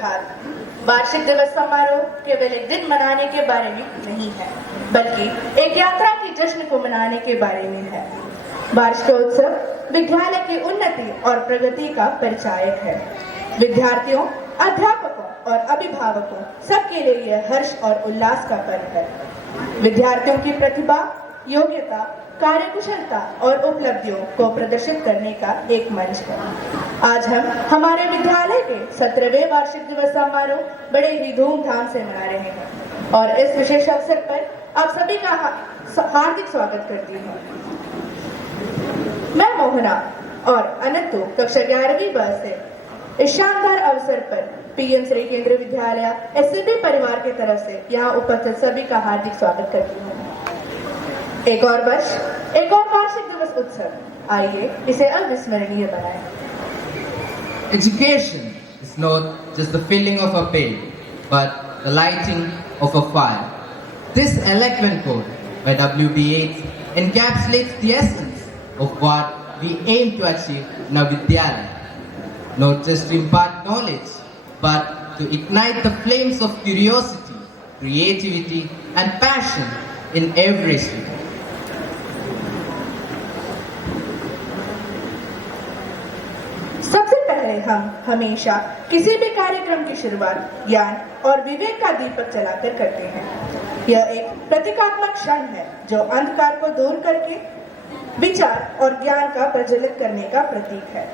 सुप्रभात। वार्षिक दिवस समारोह केवल एक दिन मनाने के बारे में नहीं है, बल्कि एक यात्रा की जश्न को मनाने के बारे में है। वार्षिकोत्सव विद्यालय की उन्नति और प्रगति का परिचायक है। विद्यार्थियों, अध्यापकों और अभिभावकों सबके लिए यह हर्ष और उल्लास का पर्व है। विद्यार्थियों की प्रतिभा, योग्यता, कार्यकुशलता और उपलब्धियों को प्रदर्शित करने का एक मंच है। आज हम हमारे विद्यालय के 17वें वार्षिक दिवस समारोह बड़े ही धूमधाम से मना रहे हैं और इस विशेष अवसर पर आप सभी का हार्दिक स्वागत करती हूँ। मैं मोहना और अनंतु कक्षा 11वीं ब से इस शानदार अवसर पर पीएमश्री केंद्रीय विद्यालय एससीबी परिवार की तरफ से यहाँ उपस्थित सभी का हार्दिक स्वागत करती हूँ। एक और वार्षिक दिवस उत्सव, आइए इसे अविस्मरणीय बनाएं। Education is not just the filling of a pail, but the lighting of a fire. This eloquent quote by W.B. Yeats encapsulates the essence of what we aim to achieve in our Vidyalaya. Not just to impart knowledge, but to ignite the flames of curiosity, creativity, and passion in every student. सबसे पहले हम हमेशा किसी भी कार्यक्रम की शुरुआत ज्ञान और विवेक का दीपक जलाकर करते हैं। यह एक प्रतीकात्मक क्षण है जो अंधकार को दूर करके विचार और ज्ञान का प्रज्वलित करने का प्रतीक है।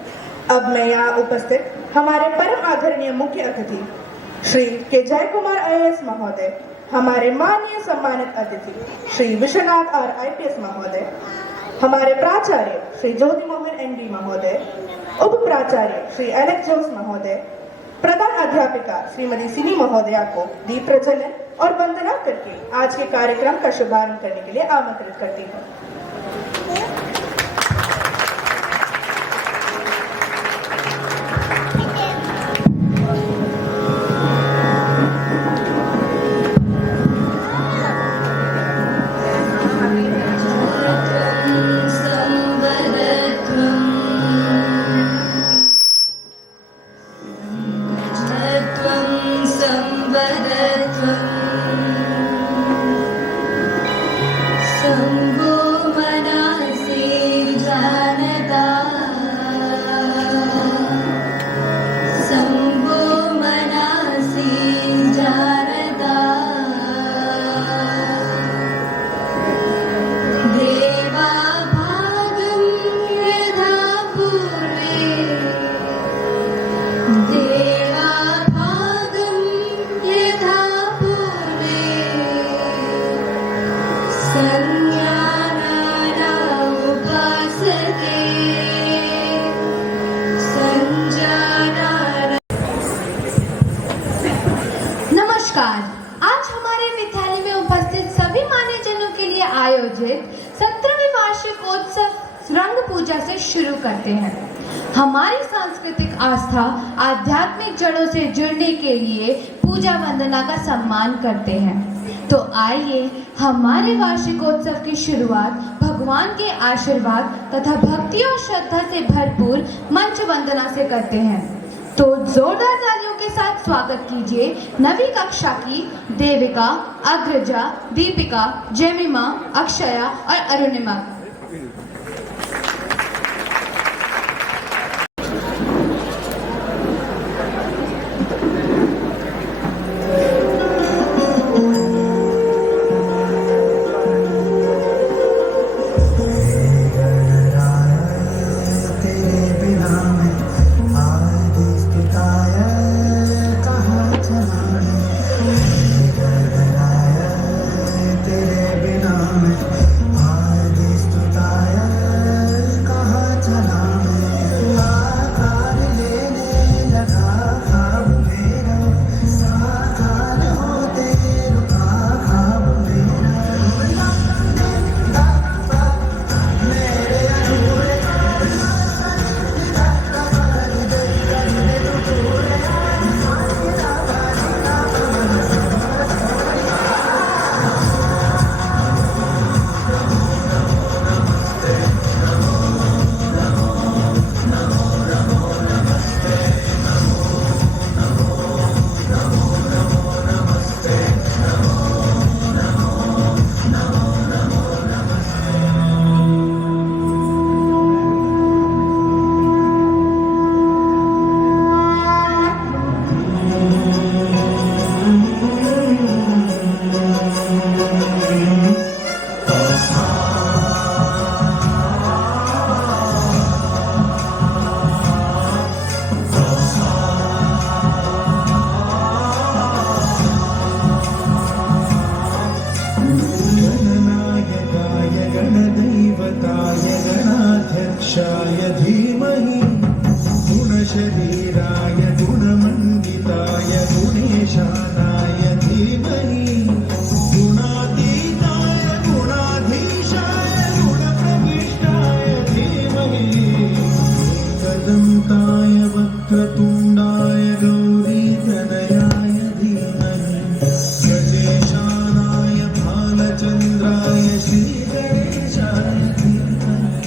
अब मैं यहाँ उपस्थित हमारे परम आदरणीय मुख्य अतिथि श्री के जय कुमार IAS महोदय, हमारे माननीय सम्मानित अतिथि श्री विश्वनाथ R IPS महोदय, हमारे प्राचार्य श्री ज्योति मोहन MD महोदय, उप प्राचार्य श्री एलेक्स जोस महोदय, प्रधान अध्यापिका श्रीमती सिनी महोदया को दीप प्रज्वलन और वंदना करके आज के कार्यक्रम का शुभारंभ करने के लिए आमंत्रित करती हूँ। आज हमारे विद्यालय में उपस्थित सभी मान्यजनों के लिए आयोजित 17वें वार्षिकोत्सव रंग पूजा से शुरू करते हैं। हमारी सांस्कृतिक आस्था आध्यात्मिक जड़ों से जुड़ने के लिए पूजा वंदना का सम्मान करते हैं। तो आइए हमारे वार्षिकोत्सव की शुरुआत भगवान के आशीर्वाद तथा भक्ति और श्रद्धा से भरपूर मंच वंदना से करते हैं। तो जोरदार तालियों के साथ स्वागत कीजिए नवी कक्षा की देविका, अग्रजा, दीपिका, जेमिमा, अक्षया और अरुणिमा। तेरे बिना मैं वक्षाय धीमहि गुणशरीराय गुणमण्डिताय गुणेशानाय धीमहि गुणातीताय गुणाधीशाय गुणप्रविष्टाय धीमहि एकदन्ताय वक्रतुण्डाय गौरीतनयाय धीमहि गजेशानाय भालचन्द्राय श्रीगणेशाय धीमहि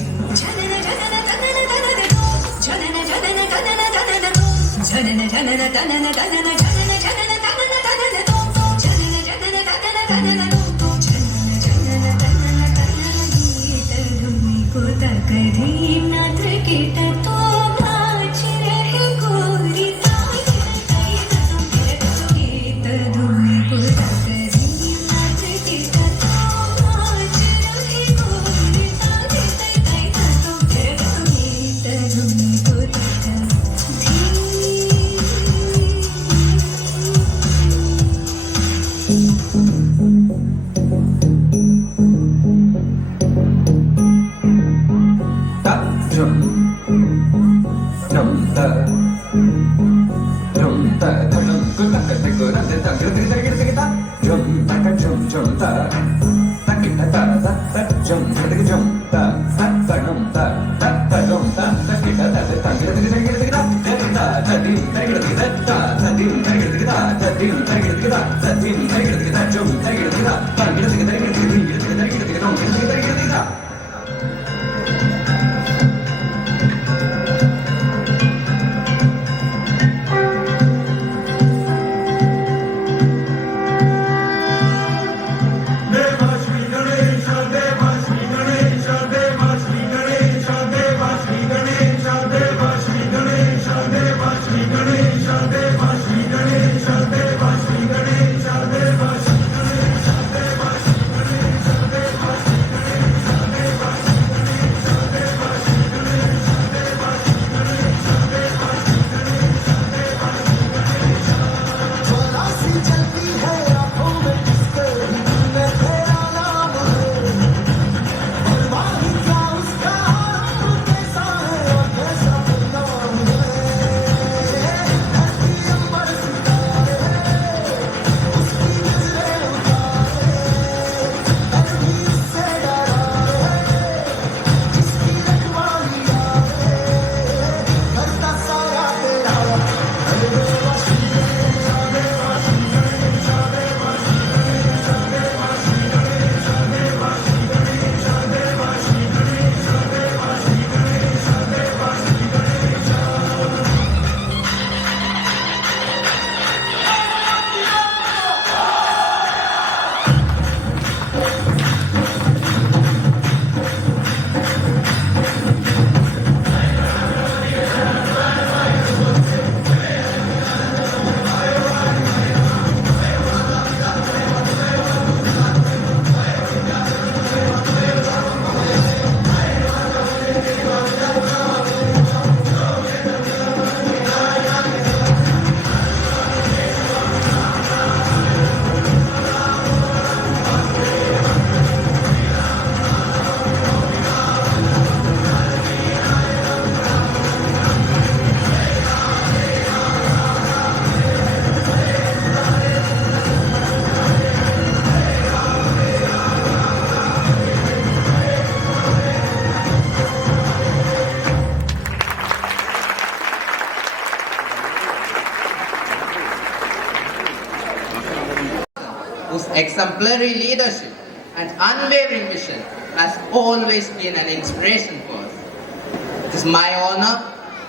whose exemplary leadership and unwavering vision has always been an inspiration for us. It is my honor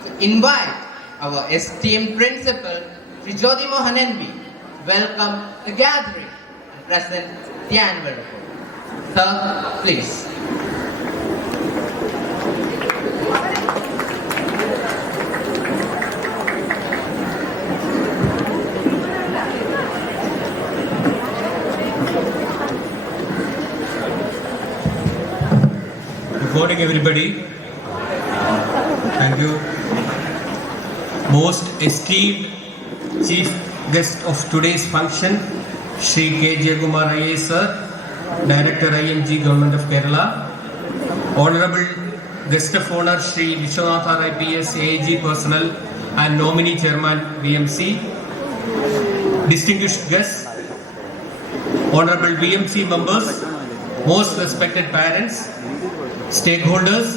to invite our esteemed principal, Sri Jyoti Mohan NB, to welcome the gathering and present the annual report. Sir, please. Good morning, everybody. Thank you. Most esteemed chief guest of today's function, Shri K.J. Kumar IAS Sir, Director IMG Government of Kerala, Honorable Guest of Honor Shri Vishwanatha IPS AAG Personnel and Nominee Chairman BMC, distinguished guests, Honorable BMC members, most respected parents, stakeholders,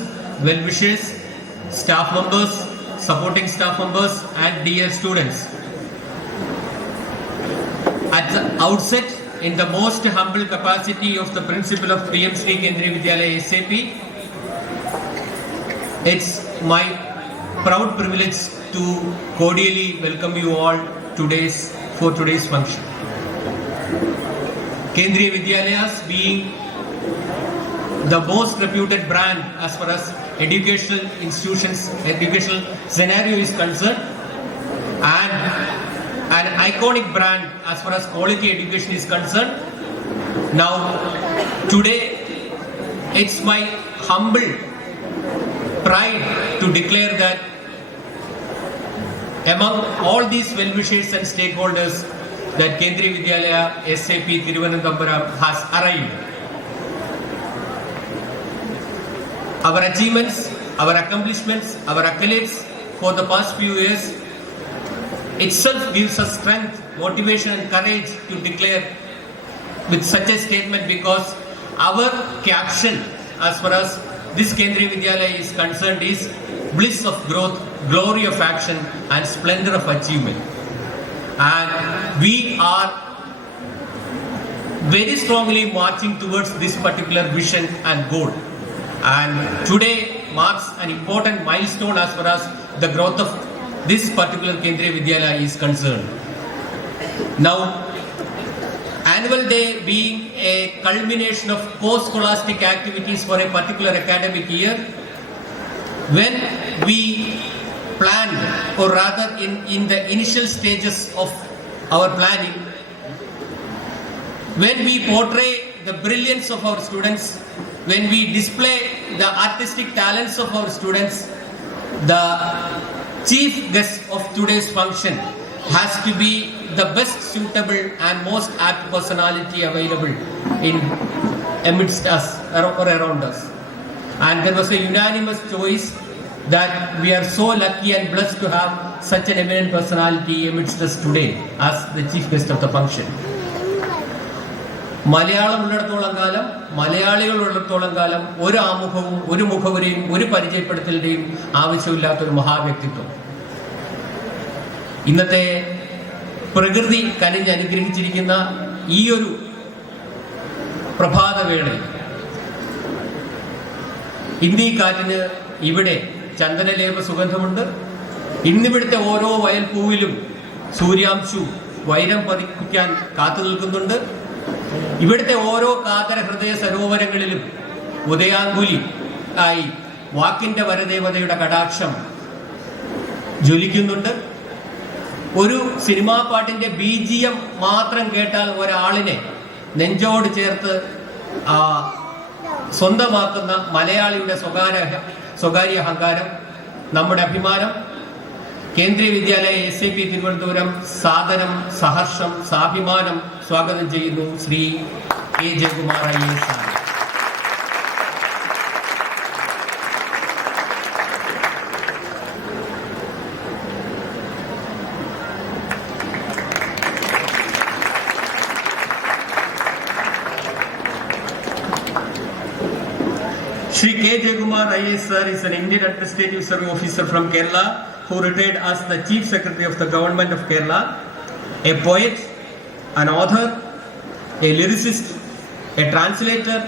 well-wishers, staff members, supporting staff members, and dear students. At the outset, in the most humble capacity of the principal of PMSHRI KENDRIYA VIDYALAYA SAP, it's my proud privilege to cordially welcome you all for today's function. KENDRIYA VIDYALAYAS being the most reputed brand as far as educational scenario is concerned, and an iconic brand as far as quality education is concerned. Now, today, it's my humble pride to declare that among all these well-wishers and stakeholders, that KENDRIYA VIDYALAYA SAP THIRUVANANTHAPURAM has arrived. Our achievements, our accomplishments, our accolades for the past few years itself gives us strength, motivation and courage to declare with such a statement, because our caption as far as this KENDRIYA VIDYALAYA is concerned is bliss of growth, glory of action and splendor of achievement. And we are very strongly marching towards this particular vision and goal. And today marks an important milestone as far as the growth of this particular KENDRIYA VIDYALAYA is concerned. Now, annual day being a culmination of post-scholastic activities for a particular academic year, when we planned, or rather in the initial stages of our planning, when we portray the brilliance of our students, when we display the artistic talents of our students, the chief guest of today's function has to be the best suitable and most apt personality available amidst us or around us. And there was a unanimous choice that we are so lucky and blessed to have such an eminent personality amidst us today as the chief guest of the function. മലയാളികളുള്ളിടത്തോളം കാലം ഒരു ആമുഖവും ഒരു മുഖവരിയും ഒരു പരിചയപ്പെടുത്തലിന്റെയും ആവശ്യമില്ലാത്തൊരു മഹാവ്യക്തിത്വം. ഇന്നത്തെ പ്രകൃതി കനിഞ്ഞ് അനുഗ്രഹിച്ചിരിക്കുന്ന ഈ ഒരു പ്രഭാതവേളയിൽ India കാറ്റിന് ഇവിടെ ചന്ദനലേപ സുഗന്ധമുണ്ട്. ഇന്നിവിടുത്തെ ഓരോ വയൽപ്പൂവിലും സൂര്യാംശു വൈരം പതിപ്പിക്കാൻ കാത്തു നിൽക്കുന്നുണ്ട്. ഇവിടുത്തെ ഓരോ കാതര ഹൃദയ സരോവരങ്ങളിലും ഉദയാങ്കുലി ആയി വാക്കിന്റെ വരദേവതയുടെ കടാക്ഷം ജ്വലിക്കുന്നുണ്ട്. ഒരു സിനിമാ പാട്ടിന്റെ ബീജിയം മാത്രം കേട്ടാൽ ഒരാളിനെ നെഞ്ചോട് ചേർത്ത് സ്വന്തമാക്കുന്ന മലയാളിയുടെ സ്വകാര്യ അഹങ്കാരം, നമ്മുടെ അഭിമാനം, കേന്ദ്രീയ വിദ്യാലയ SAP തിരുവനന്തപുരം സാദരം സഹർഷം സാഭിമാനം സ്വാഗതം ചെയ്യുന്നു Shri K Jayakumar IAS. Shri K. Jayakumar IAS sir is an Indian Administrative Service Officer from Kerala who retired as the Chief Secretary of the Government of Kerala, a poet, an author, a lyricist, a translator,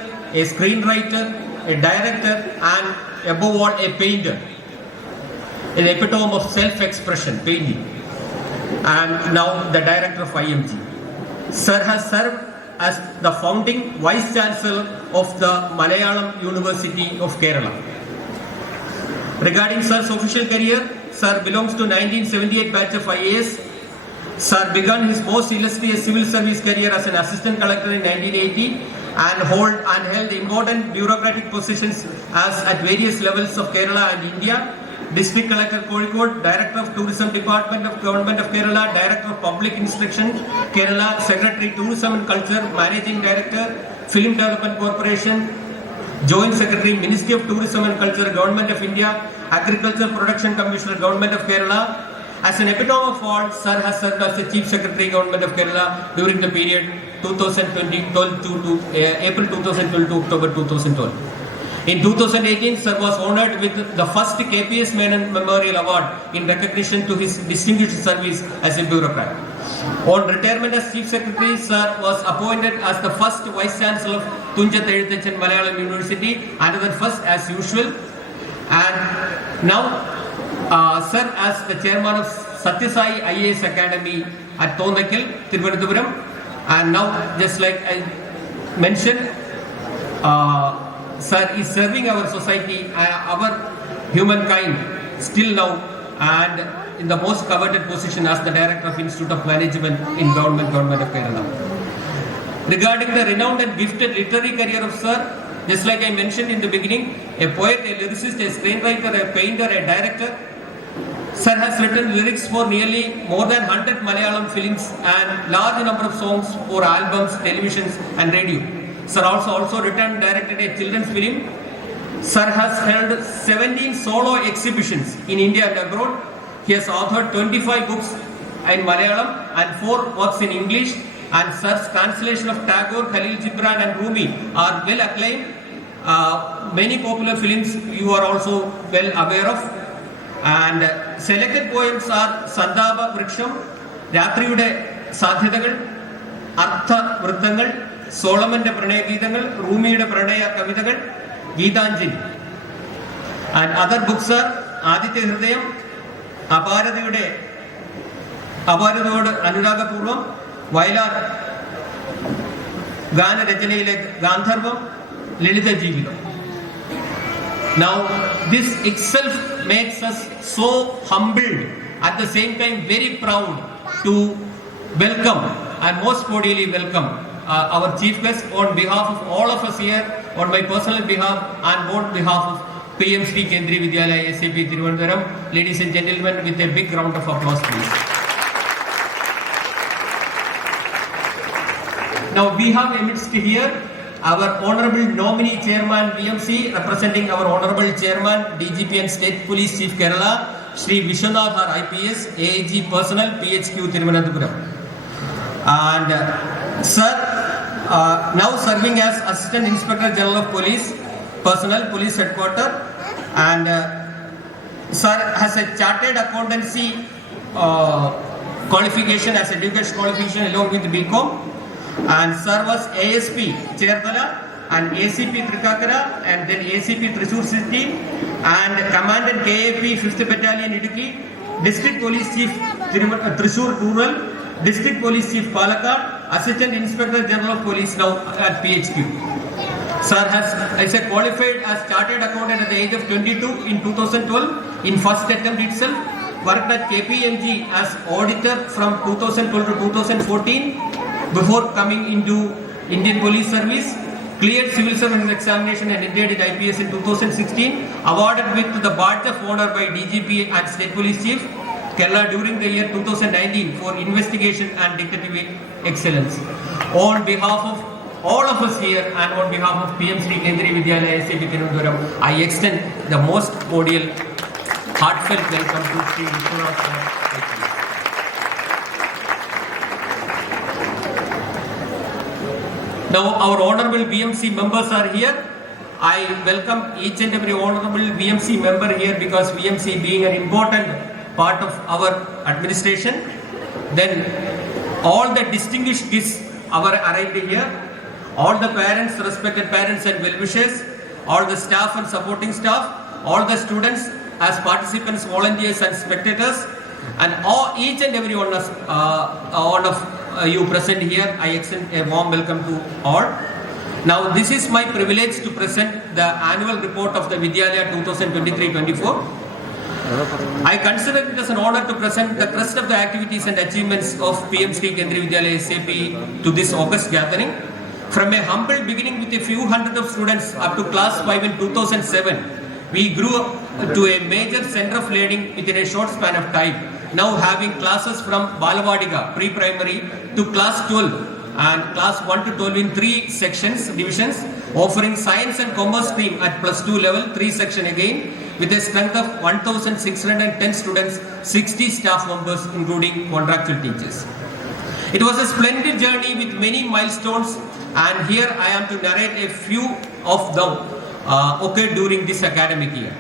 a screenwriter, a director and above all a painter, an epitome of self-expression, painting, and now the director of IMG. Sir has served as the founding Vice Chancellor of the Malayalam University of Kerala. Regarding Sir's official career, Sir belongs to 1978 batch of IAS. Sir began his most illustrious civil service career as an assistant collector in 1980 and held important bureaucratic positions at various levels of Kerala and India. District Collector Kozhikode, Director of Tourism Department of Government of Kerala, Director of Public Instruction Kerala, Secretary Tourism and Culture, Managing Director, Film Development Corporation, Joint Secretary, Ministry of Tourism and Culture, Government of India, Agriculture Production Commissioner, Government of Kerala. As an epitome of all, Sir has served as the Chief Secretary, Government of Kerala during the period 2012 to April 2012 to October 2012. In 2018, Sir was honoured with the first KPS Menon Memorial Award in recognition to his distinguished service as a bureaucrat. On retirement as Chief Secretary, Sir was appointed as the first Vice Chancellor of Tunjat Ezhuthachan Malayalam University, another first as usual. And now, Sir as the Chairman of Satyasai IAS Academy at Thonakil, Thiruvananthapuram. And now, just like I mentioned, Sir is serving our society, our humankind still now, and in the most coveted position as the Director of Institute of Management in Government of Kerala. Regarding the renowned and gifted literary career of Sir, just like I mentioned in the beginning, a poet, a lyricist, a screenwriter, a painter, a director, Sir has written lyrics for nearly more than 100 Malayalam films and large number of songs for albums, televisions and radio. Sir also written and directed a children's film. Sir has held 17 solo exhibitions in India and abroad. He has authored 25 books in Malayalam and 4 works in English. And Sir's translation of Tagore, Khalil Gibran and Rumi are well acclaimed. Many popular films you are also well aware of. And selected poems are Sandaba Vriksham, Ratriyude Sadhyatagal, Artha Vrittangal, സോളമന്റെ പ്രണയഗീതങ്ങൾ, റൂമിയുടെ പ്രണയ കവിതകൾ, Gitanjali. And other books are Aditya Hridayam, അപാരതയോട് അനുരാഗപൂർവം, വയലാർ ഗാനരചനയിലെ ഗാന്ധർവം, ലളിത ജീവിതം. Now this itself makes us so humbled, at the same time very proud to welcome and most cordially welcome our chief guest on behalf of all of us here, on my personal behalf and on behalf of PMSHRI KENDRIYA VIDYALAYA SAP Thiruvananthapuram. Ladies and gentlemen, with a big round of applause please. Now we have amidst here our honorable nominee chairman PMC, representing our honorable chairman DGP and State Police Chief Kerala, Shri Vishwanath IPS, AIG Personnel, PHQ Thiruvananthapuram. And Sir, now serving as Assistant Inspector General of Police, Personnel, Police Headquarters, and Sir has a Chartered Accountancy qualification as education qualification along with BCom, and Sir was ASP Cherthala and ACP Trikakara and then ACP Thrissur City and Commandant KAP 5th Battalion Idukki, District Police Chief Thrissur Rural, District Police Chief Palakkad, Assistant Inspector General of Police now at PHQ. Sir is qualified as Chartered Accountant at the age of 22 in 2012. In first attempt itself, worked at KPMG as auditor from 2012 to 2014 before coming into Indian Police Service. Cleared Civil Service Examination and entered in IPS in 2016. Awarded with the Badge of Honor by DGP and State Police Chief Kerala during the year 2019 for investigation and detective excellence. On behalf of all of us here and on behalf of PMSHRI KENDRIYA VIDYALAYA SAP Thiruvananthapuram, I extend the most cordial, heartfelt welcome to Shri Vishwanath Sir. Now our honorable BMC members are here. I welcome each and every honorable BMC member here because BMC being an important part of our administration. Then all the distinguished guests are arrived here. All the parents, respected parents and well-wishers, all the staff and supporting staff, all the students as participants, volunteers and spectators, and each and every one of you present here, I extend a warm welcome to all. Now this is my privilege to present the annual report of the Vidyalaya 2023-24. I consider it as an honor to present the crest of the activities and achievements of PMSHRI KENDRIYA VIDYALAYA SAP to this August gathering. From a humble beginning with a few hundred of students up to class 5 in 2007, we grew to a major center of learning within a short span of time. Now having classes from Balavadiga, pre-primary, to class 12 and class 1 to 12 in 3 divisions, offering science and commerce stream at +2 level, 3 section again, with a strength of 1,610 students, 60 staff members, including contractual teachers. It was a splendid journey with many milestones, and here I am to narrate a few of them occurred during this academic year.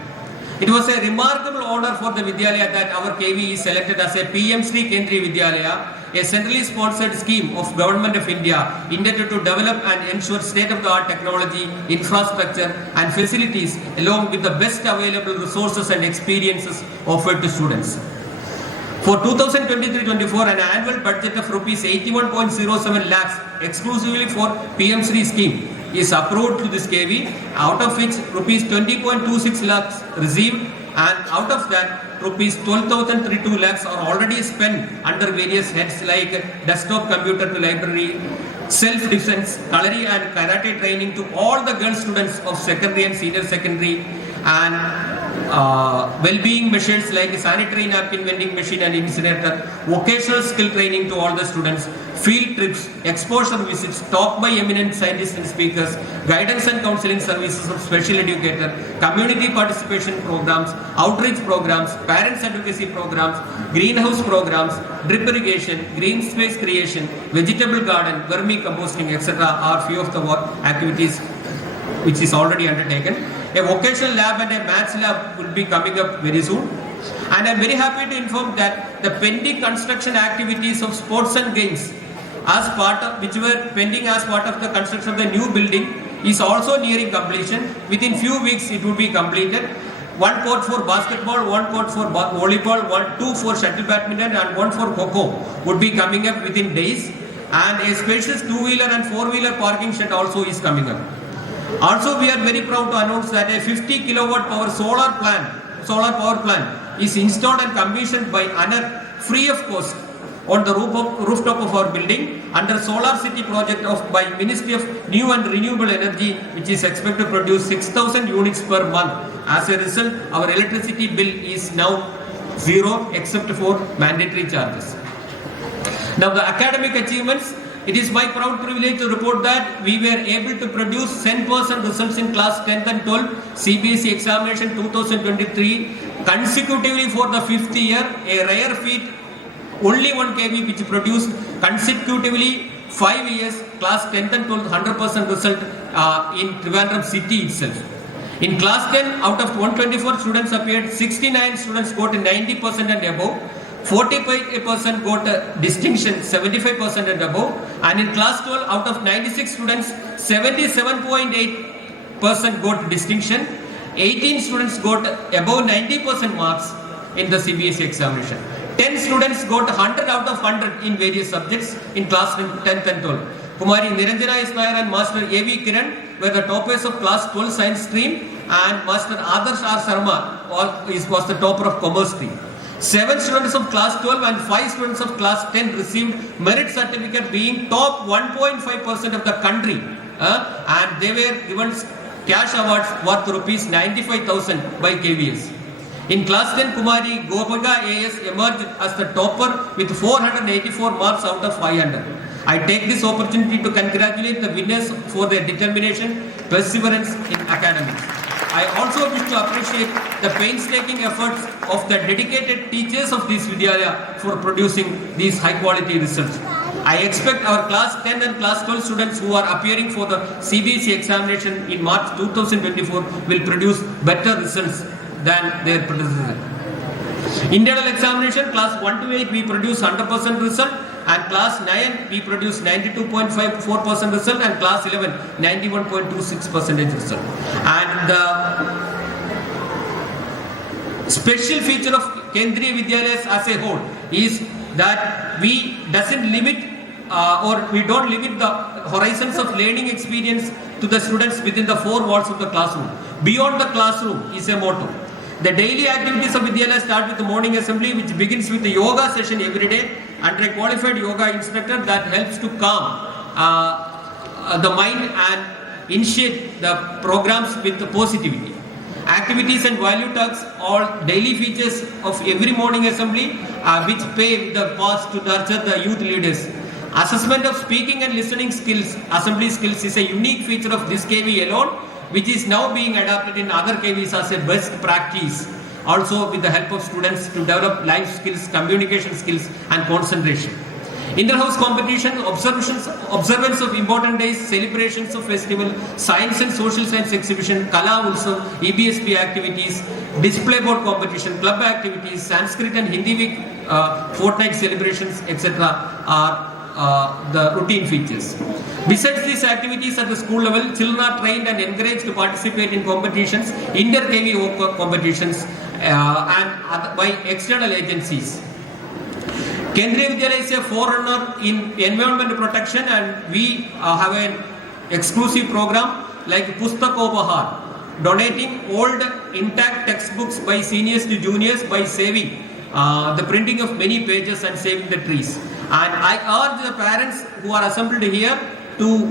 It was a remarkable honor for the Vidyalaya that our KV is selected as a PMSHRI Kendriya Vidyalaya, a centrally sponsored scheme of Government of India intended to develop and ensure state-of-the-art technology, infrastructure and facilities along with the best available resources and experiences offered to students. For 2023-24, an annual budget of rupees 81.07 lakhs exclusively for PMSHRI scheme is approved to this KV, out of which rupees 20.26 lakhs received, and out of that rupees 12,032 lakhs are already spent under various heads like desktop computer to library, self-defense, kalari and karate training to all the girl students of secondary and senior secondary, and well-being measures like sanitary napkin vending machine and incinerator, vocational skill training to all the students, field trips, exposure visits, talk by eminent scientists and speakers, guidance and counseling services of special educator, community participation programs, outreach programs, parents advocacy programs, greenhouse programs, drip irrigation, green space creation, vegetable garden, vermicomposting, etc. are few of the work activities which is already undertaken. A vocational lab and a maths lab will be coming up very soon. And I am very happy to inform that the pending construction activities of sports and games as part of, which were pending as part of the construction of the new building, is also nearing completion. Within few weeks it will be completed. 1 court for basketball, 1 court for volleyball, 2 for shuttle badminton and 1 for kho-kho would be coming up within days. And a spacious 2-wheeler and 4-wheeler parking shed also is coming up. Also, we are very proud to announce that a 50 kilowatt power solar power plant is installed and commissioned by ANNR free of cost on the rooftop of our building under Solar City project by Ministry of New and Renewable Energy, which is expected to produce 6,000 units per month. As a result, our electricity bill is now zero except for mandatory charges. Now, the academic achievements. It is my proud privilege to report that we were able to produce 10% results in class 10th and 12th CBSE examination 2023 consecutively for the 5th year, a rare feat. Only one KV which produced consecutively 5 years class 10th and 12th 100% result in Trivandrum city itself. In class 10, out of 124 students appeared, 69 students got 90% and above. 45% got distinction, 75% and above, and in class 12 out of 96 students 77.8% got distinction, 18 students got above 90% marks in the CBSE examination, 10 students got 100 out of 100 in various subjects in class 10th and 12th. Kumari Niranjana S. Nair and Master A.V. Kiran were the toppers of class 12 science stream, and Master Adarsh R. Sharma was the topper of commerce stream. 7 students of class 12 and 5 students of class 10 received merit certificate being top 1.5% of the country, and they were given cash awards worth rupees 95,000 by KVS. In class 10, Kumari Gopika AS emerged as the topper with 484 marks out of 500. I take this opportunity to congratulate the winners for their determination, perseverance in academics. I also wish to appreciate the painstaking efforts of the dedicated teachers of this Vidyalaya for producing these high quality results. I expect our class 10 and class 12 students who are appearing for the CBSE examination in March 2024 will produce better results than their predecessors. Internal examination, class 1 to 8 we produce 100% result, and class 9 we produce 92.54% result, and class 11 91.26% result. And the special feature of Kendriya Vidyalayas as a whole is that we don't limit the horizons of learning experience to the students within the 4 walls of the classroom. Beyond the classroom is a motto. The daily activities of Vidyalaya start with the morning assembly, which begins with the yoga session every day under a qualified yoga instructor that helps to calm the mind and initiate the programs with the positivity. Activities and value talks are daily features of every morning assembly, which pave the path to nurture the youth leaders. Assessment of speaking and listening skills, assembly skills is a unique feature of this KV alone, which is now being adopted in other KVs as a best practice. Also with the help of students to develop life skills, communication skills and concentration. Inter-house competition, observance of important days, celebrations of festival, science and social science exhibition, Kala Utsav, EBSP activities, display board competition, club activities, Sanskrit and Hindi week, fortnight celebrations, etc. are the routine features. Besides these activities at the school level, children are trained and encouraged to participate in competitions, inter-KV competitions and by external agencies. Kendriya Vidyalaya is a forerunner in environment protection, and we have an exclusive program like Pustakopahar, donating old intact textbooks by seniors to juniors by saving the printing of many pages and saving the trees. And I urge the parents who are assembled here to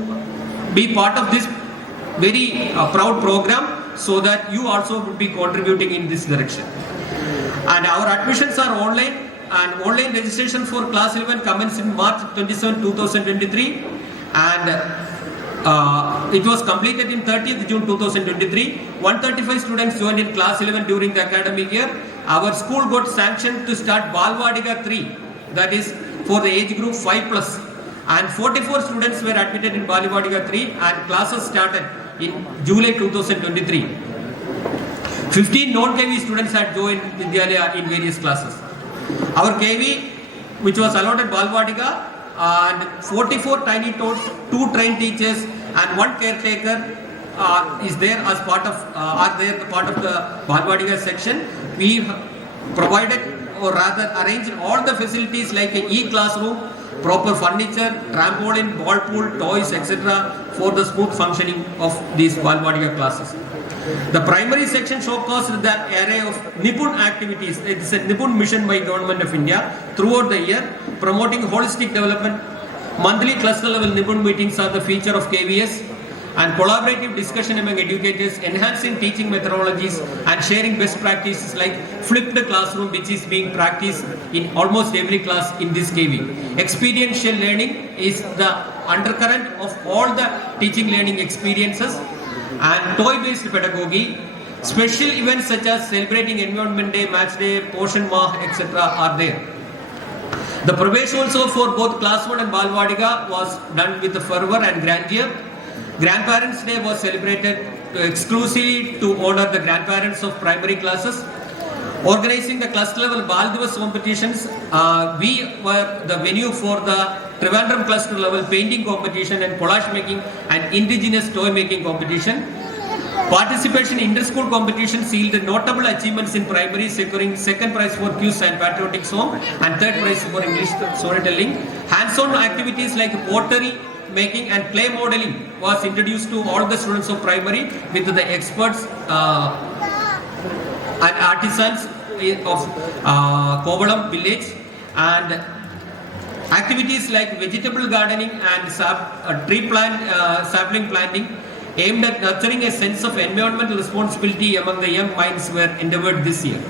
be part of this very proud program, so that you also would be contributing in this direction. And our admissions are online, and online registration for class 11 commenced in March 27, 2023, and it was completed in 30th June 2023. 135 students joined in class 11 during the academic year. Our school got sanctioned to start Balvadiga 3, that is for the age group 5+, and 44 students were admitted in Balvadiga 3, and classes started in July 2023. 15 non-KV students had joined Vidyalaya in various classes. Our KV, which was allotted Balvadiga, and 44 tiny tots, 2 trained teachers and 1 caretaker is there as part of part of the Balvadiga section. We provided, or rather arranged, all the facilities like an e-classroom, proper furniture, trampoline, ball pool, toys, etc. for the smooth functioning of these Balvadiga classes. The primary section showcased the array of Nipun activities. It is a Nipun mission by Government of India throughout the year, promoting holistic development. Monthly cluster level Nipun meetings are the feature of KVS, and collaborative discussion among educators, enhancing teaching methodologies and sharing best practices like flipped classroom, which is being practiced in almost every class in this KV. Experiential learning is the undercurrent of all the teaching learning experiences, and toy-based pedagogy. Special events such as celebrating Environment Day, Match Day, Poshan Mah, etc. are there. The Pravesh also for both Class 1 and Balvadiga was done with fervor and grandeur. Grandparents' Day was celebrated exclusively to honor the grandparents of primary classes. Organizing the cluster level Bal Divas competitions, we were the venue for the Trivandrum cluster level painting competition and collage making and indigenous toy making competition. Participation in inter-school competitions yielded notable achievements in primary, securing second prize for quiz and patriotic song and third prize for English storytelling. Hands-on activities like pottery making and clay modeling was introduced to all the students of primary with the experts and artisans of Kovalam village, and activities like vegetable gardening and sapling planting aimed at nurturing a sense of environmental responsibility among the young minds were endeavored this year.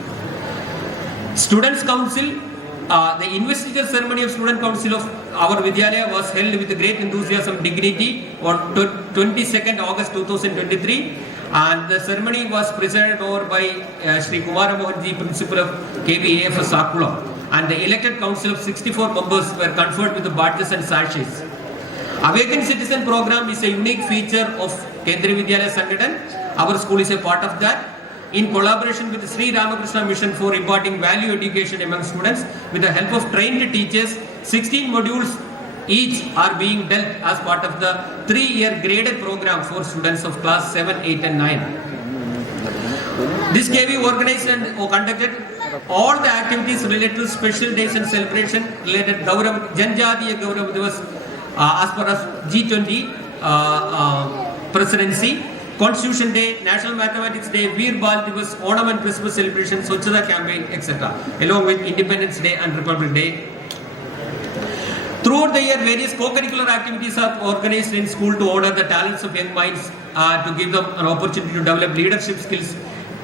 Students' Council, the investiture ceremony of Student Council of our Vidyalaya was held with great enthusiasm, dignity on 22nd August 2023, and the ceremony was presided over by SHRI Kumara Mohanji, Principal of KBAFS Sakulam, and the elected council of 64 members were conferred with the badges and sachets. Awakened Citizen program is a unique feature of Kendriya Vidyalaya Sangadan. Our school is a part of that. In collaboration with the Sri Ramakrishna Mission for imparting value education among students, with the help of trained teachers, 16 modules each are being dealt as part of the 3-year graded program for students of class 7, 8 and 9. This KV organized and conducted all the activities related to special days and celebration related Janjatiya Gaurav Divas as per as G20 presidency, Constitution Day, National Mathematics Day, Veer Bal Divas, Onam and Christmas celebration, Swachhata campaign, etc. along with Independence Day and Republic Day. Throughout the year, various co-curricular activities are organized in school to honor the talents of young minds, to give them an opportunity to develop leadership skills,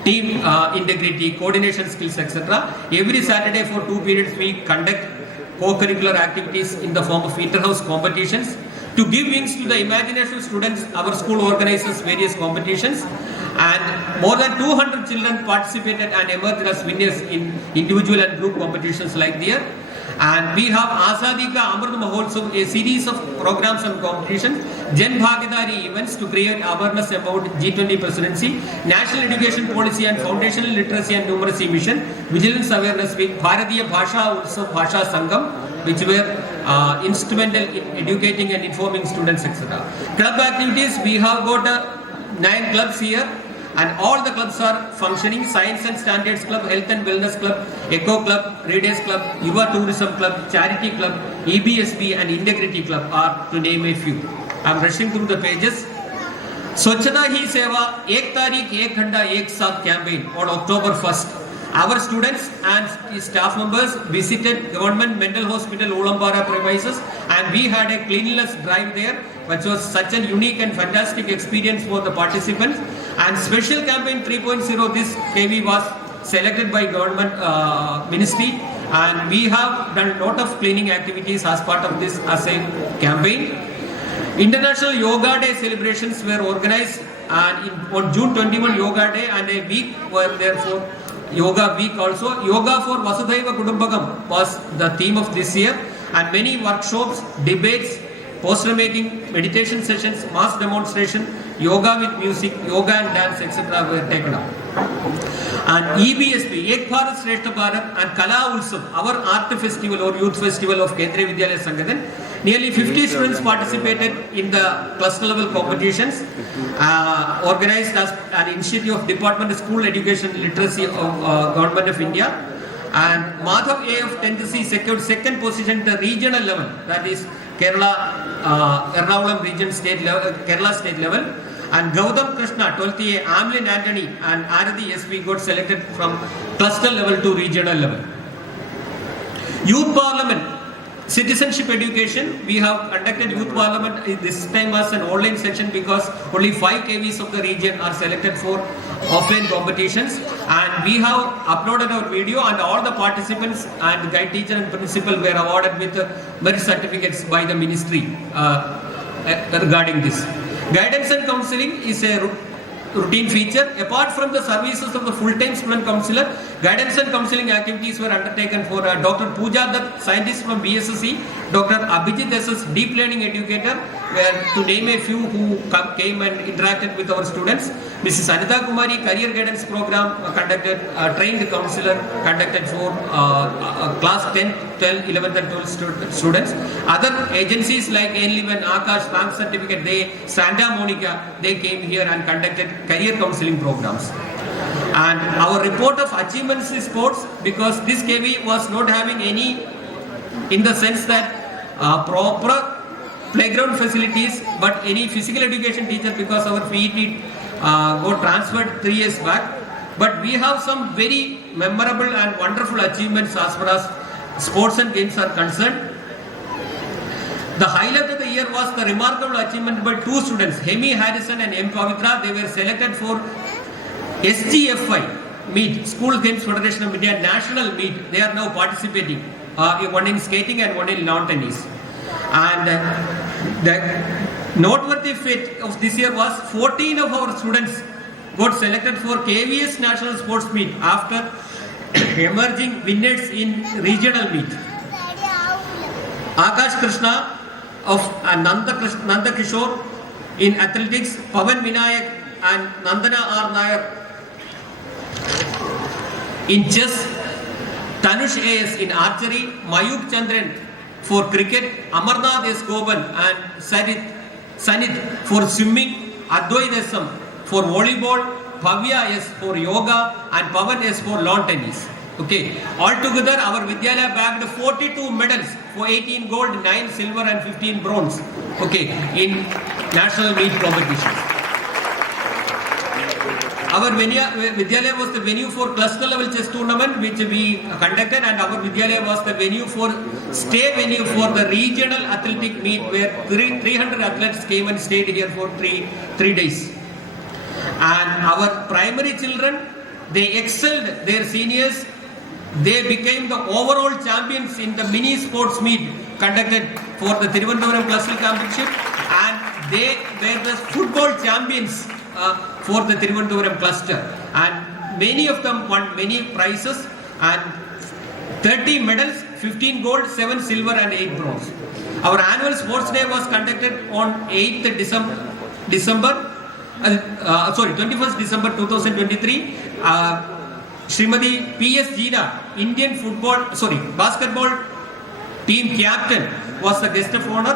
team integrity, coordination skills, etc. Every Saturday for 2 periods we conduct co-curricular activities in the form of inter-house competitions. To give wings to the imagination of students, our school organizes various competitions, and more than 200 children participated and emerged as winners in individual and group competitions like there. And we have Azadi Ka Amrit Mahotsav, a series of programs and competitions, Jan Bhagidari events to create awareness about G20 presidency, National Education Policy and Foundational Literacy and Numeracy Mission, Vigilance Awareness Week, Bharatiya Bhasha Utsav Bhasha Sangam, which were instrumental in educating and informing students, etc. Club activities, we have got 9 clubs here, and all the clubs are functioning. Science and Standards Club, Health and Wellness Club, Eco Club, Readers Club, Yuva Tourism Club, Charity Club, EBSB and Integrity Club are to name a few. I am rushing through the pages. Swachhata Hi Seva Ek Tarikh Ek Ghanta Ek Saath campaign on October 1st. Our students and staff members visited Government Mental Hospital Ulaanbaatar premises, and we had a cleanliness drive there, which was such a unique and fantastic experience for the participants. And special campaign 3.0, this KV was selected by government ministry, and we have done a lot of cleaning activities as part of this as a campaign. International Yoga Day celebrations were organized, and on June 21 Yoga Day, and a week were there for Yoga week also. Yoga for Vasudhaiva Kudumbakam was the theme of this year, and many workshops, debates, poster making, meditation sessions, mass demonstration, yoga with music, yoga and dance, etc. were taken up. And EBSP, Ek Bharat Shrestha Bharat, and Kala Utsav, our art festival or youth festival of Kendriya Vidyalaya Sangathan, nearly 50 students participated in the cluster level competitions, organized as an initiative of Department of School Education Literacy of Government of India. And Madhav A of 10th C secured second position at the regional level, that is Kerala, Ernakulam region state level, Kerala state level. And Gautam Krishna, 12th A, Amlin Anthony and Arathi SP got selected from cluster level to regional level. Youth Parliament, citizenship education, we have conducted youth parliament this time as an online session because only 5 KVs of the region are selected for offline competitions, and we have uploaded our video, and all the participants and guide teacher and principal were awarded with merit certificates by the ministry regarding this. Guidance and counseling is a routine feature. Apart from the services of the full-time student counselor, guidance and counseling activities were undertaken for Dr. Pooja Dutt, scientist from BSSC, Dr. Abhijit SS, deep learning educator, where to name a few who came and interacted with our students. Mrs. Anita Kumari, career guidance program conducted, trained counselor conducted for class 10, 12, 11th and 12th students. Other agencies like N11, Akash, Bank Certificate, Santa Monica, they came here and conducted career counseling programs. And our report of achievements in sports, because this KV was not having any, in the sense that proper playground facilities, but any physical education teacher, because our PET got transferred 3 years back. But we have some very memorable and wonderful achievements as far as sports and games are concerned. The highlight of the year was the remarkable achievement by 2 students, Hemi Harrison and M. Pavitra. They were selected for SGFI meet, School Games Federation of India national meet. They are now participating, one in skating and one in lawn tennis. And the noteworthy feat of this year was 14 of our students got selected for KVS National Sports Meet after emerging winners in regional meet. Akash Krishna of Nanda Kishore in athletics, Pavan Vinayak and Nandana R. Nair in chess, Tanush A.S. in archery, Mayuk Chandran for cricket, Amarnath S. Goban and Sanit for swimming, Advai Desam for volleyball, Bhavya S. for yoga and Pavan S. for lawn tennis. Okay, altogether our Vidyalaya bagged 42 medals for 18 gold, 9 silver and 15 bronze. Okay, in national meet competitions. Our Vidyalaya was the venue for cluster level chess tournament which we conducted, and our Vidyalaya was the venue for venue for the regional athletic meet where 300 athletes came and stayed here for three days. And our primary children, they excelled their seniors they became the overall champions in the mini sports meet conducted for the Thiruvananthapuram Cluster Championship, and they were the football champions for the Thiruvananthapuram Cluster, and many of them won many prizes and 30 medals, 15 gold, 7 silver and 8 bronze. Our annual sports day was conducted on 8th December 21st December 2023. Srimati P.S. Jeena, Indian basketball team captain, was the guest of honor.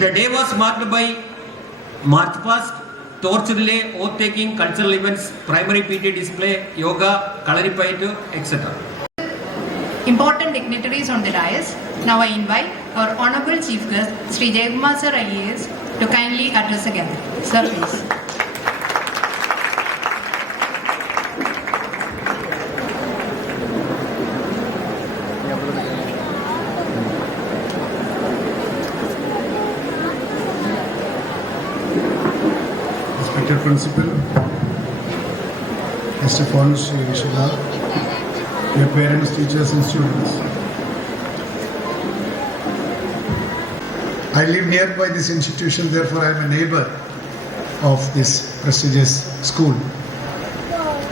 The day was marked by march past, torch relay, oath taking, cultural events, primary PT display, yoga, kalaripayattu, etc. Important dignitaries on the dais. Now I invite our Honorable Chief Guest, Sri Jayagumar Sir IAS, to kindly address the gathering. Sir, please. Respected Principal, Mr. Fon Sri Vishwanath, your parents, teachers and students. I live nearby this institution, therefore I am a neighbor of this prestigious school.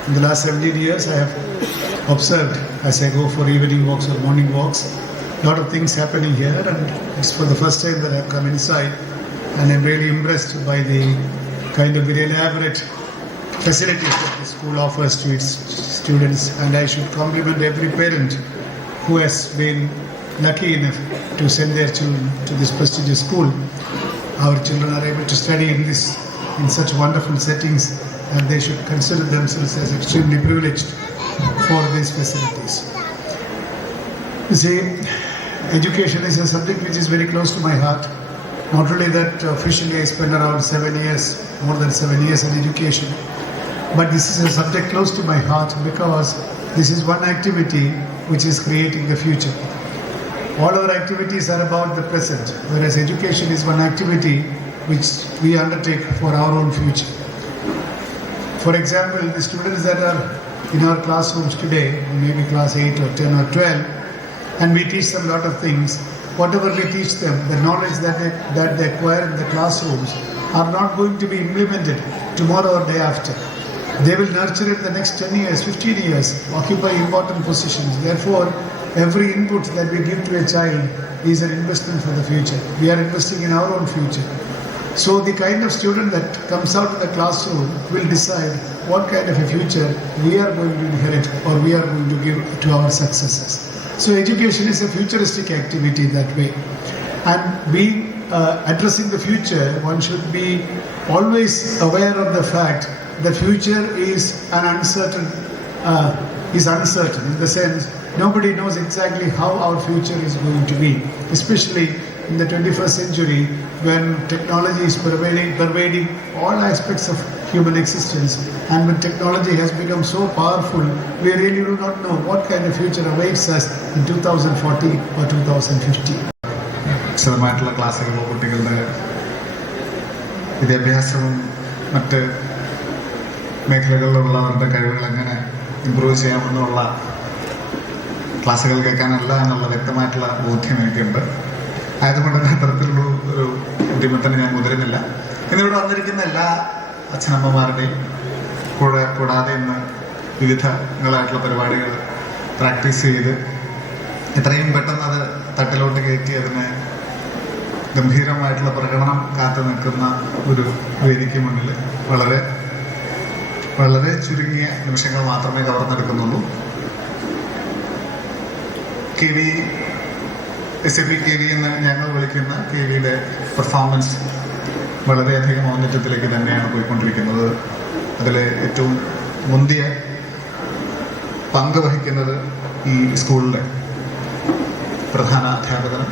In the last 17 years I have observed as I go for evening walks or morning walks, a lot of things happening here, and it's for the first time that I have come inside, and I'm really impressed by the kind of very elaborate facilities that the school offers to its students, and I should compliment every parent who has been lucky enough to send their children to this prestigious school. Our children are able to study in such wonderful settings, and they should consider themselves as extremely privileged for these facilities. You see, education is a subject which is very close to my heart. Not only that, officially I spent around more than 7 years in education, but this is a subject close to my heart because this is one activity which is creating the future. All our activities are about the present, whereas education is one activity which we undertake for our own future. For example, the students that are in our classrooms today, maybe class 8 or 10 or 12, and we teach them a lot of things. Whatever we teach them, the knowledge that they acquire in the classrooms are not going to be implemented tomorrow or day after. They will nurture it the next 10 years, 15 years, occupy important positions. Therefore, every input that we give to a child is an investment for the future. We are investing in our own future. So the kind of student that comes out of the classroom will decide what kind of a future we are going to inherit or we are going to give to our successors. So education is a futuristic activity that way. And being addressing the future, one should be always aware of the fact that future is uncertain in the sense nobody knows exactly how our future is going to be, especially in the 21st century when technology is pervading all aspects of human existence, and when technology has become so powerful, we really do not know what kind of future awaits us in 2040 or 2050. വിശദമായിട്ടുള്ള ക്ലാസ്സുകളോ കുട്ടികളുടെ വിദ്യാഭ്യാസവും മറ്റ് മേഖലകളിലുള്ളവരുടെ കഴിവുകൾ എങ്ങനെ improve ചെയ്യാമെന്നുള്ള ക്ലാസ്സുകൾ കേൾക്കാനല്ല എന്നുള്ള വ്യക്തമായിട്ടുള്ള ബോധ്യം എനിക്കുണ്ട്. ആയതുകൊണ്ട് തന്നെ അത്തരത്തിലുള്ള ഒരു ബുദ്ധിമുട്ടിന് ഞാൻ മുതിരുന്നില്ല. ഇന്നിവിടെ വന്നിരിക്കുന്ന എല്ലാ അച്ഛനമ്മമാരുടെയും കൂടാതെ ഇന്ന് വിവിധങ്ങളായിട്ടുള്ള പരിപാടികൾ പ്രാക്ടീസ് ചെയ്ത് എത്രയും പെട്ടെന്ന് അത് തട്ടിലോട്ട് കയറ്റി അതിന് ഗംഭീരമായിട്ടുള്ള പ്രകടനം കാത്തു നിൽക്കുന്ന ഒരു വേദിക്ക് മുന്നിൽ വളരെ വളരെ ചുരുങ്ങിയ നിമിഷങ്ങൾ മാത്രമേ കവർന്നെടുക്കുന്നുള്ളൂ. SAP KV എന്ന് ഞങ്ങൾ വിളിക്കുന്ന KVയുടെ പെർഫോമൻസ് വളരെയധികം ഔന്നത്യത്തിലേക്ക് തന്നെയാണ് പോയിക്കൊണ്ടിരിക്കുന്നത്. അതിൽ ഏറ്റവും മുന്തിയ പങ്ക് വഹിക്കുന്നത് ഈ സ്കൂളിലെ പ്രധാന അധ്യാപകനും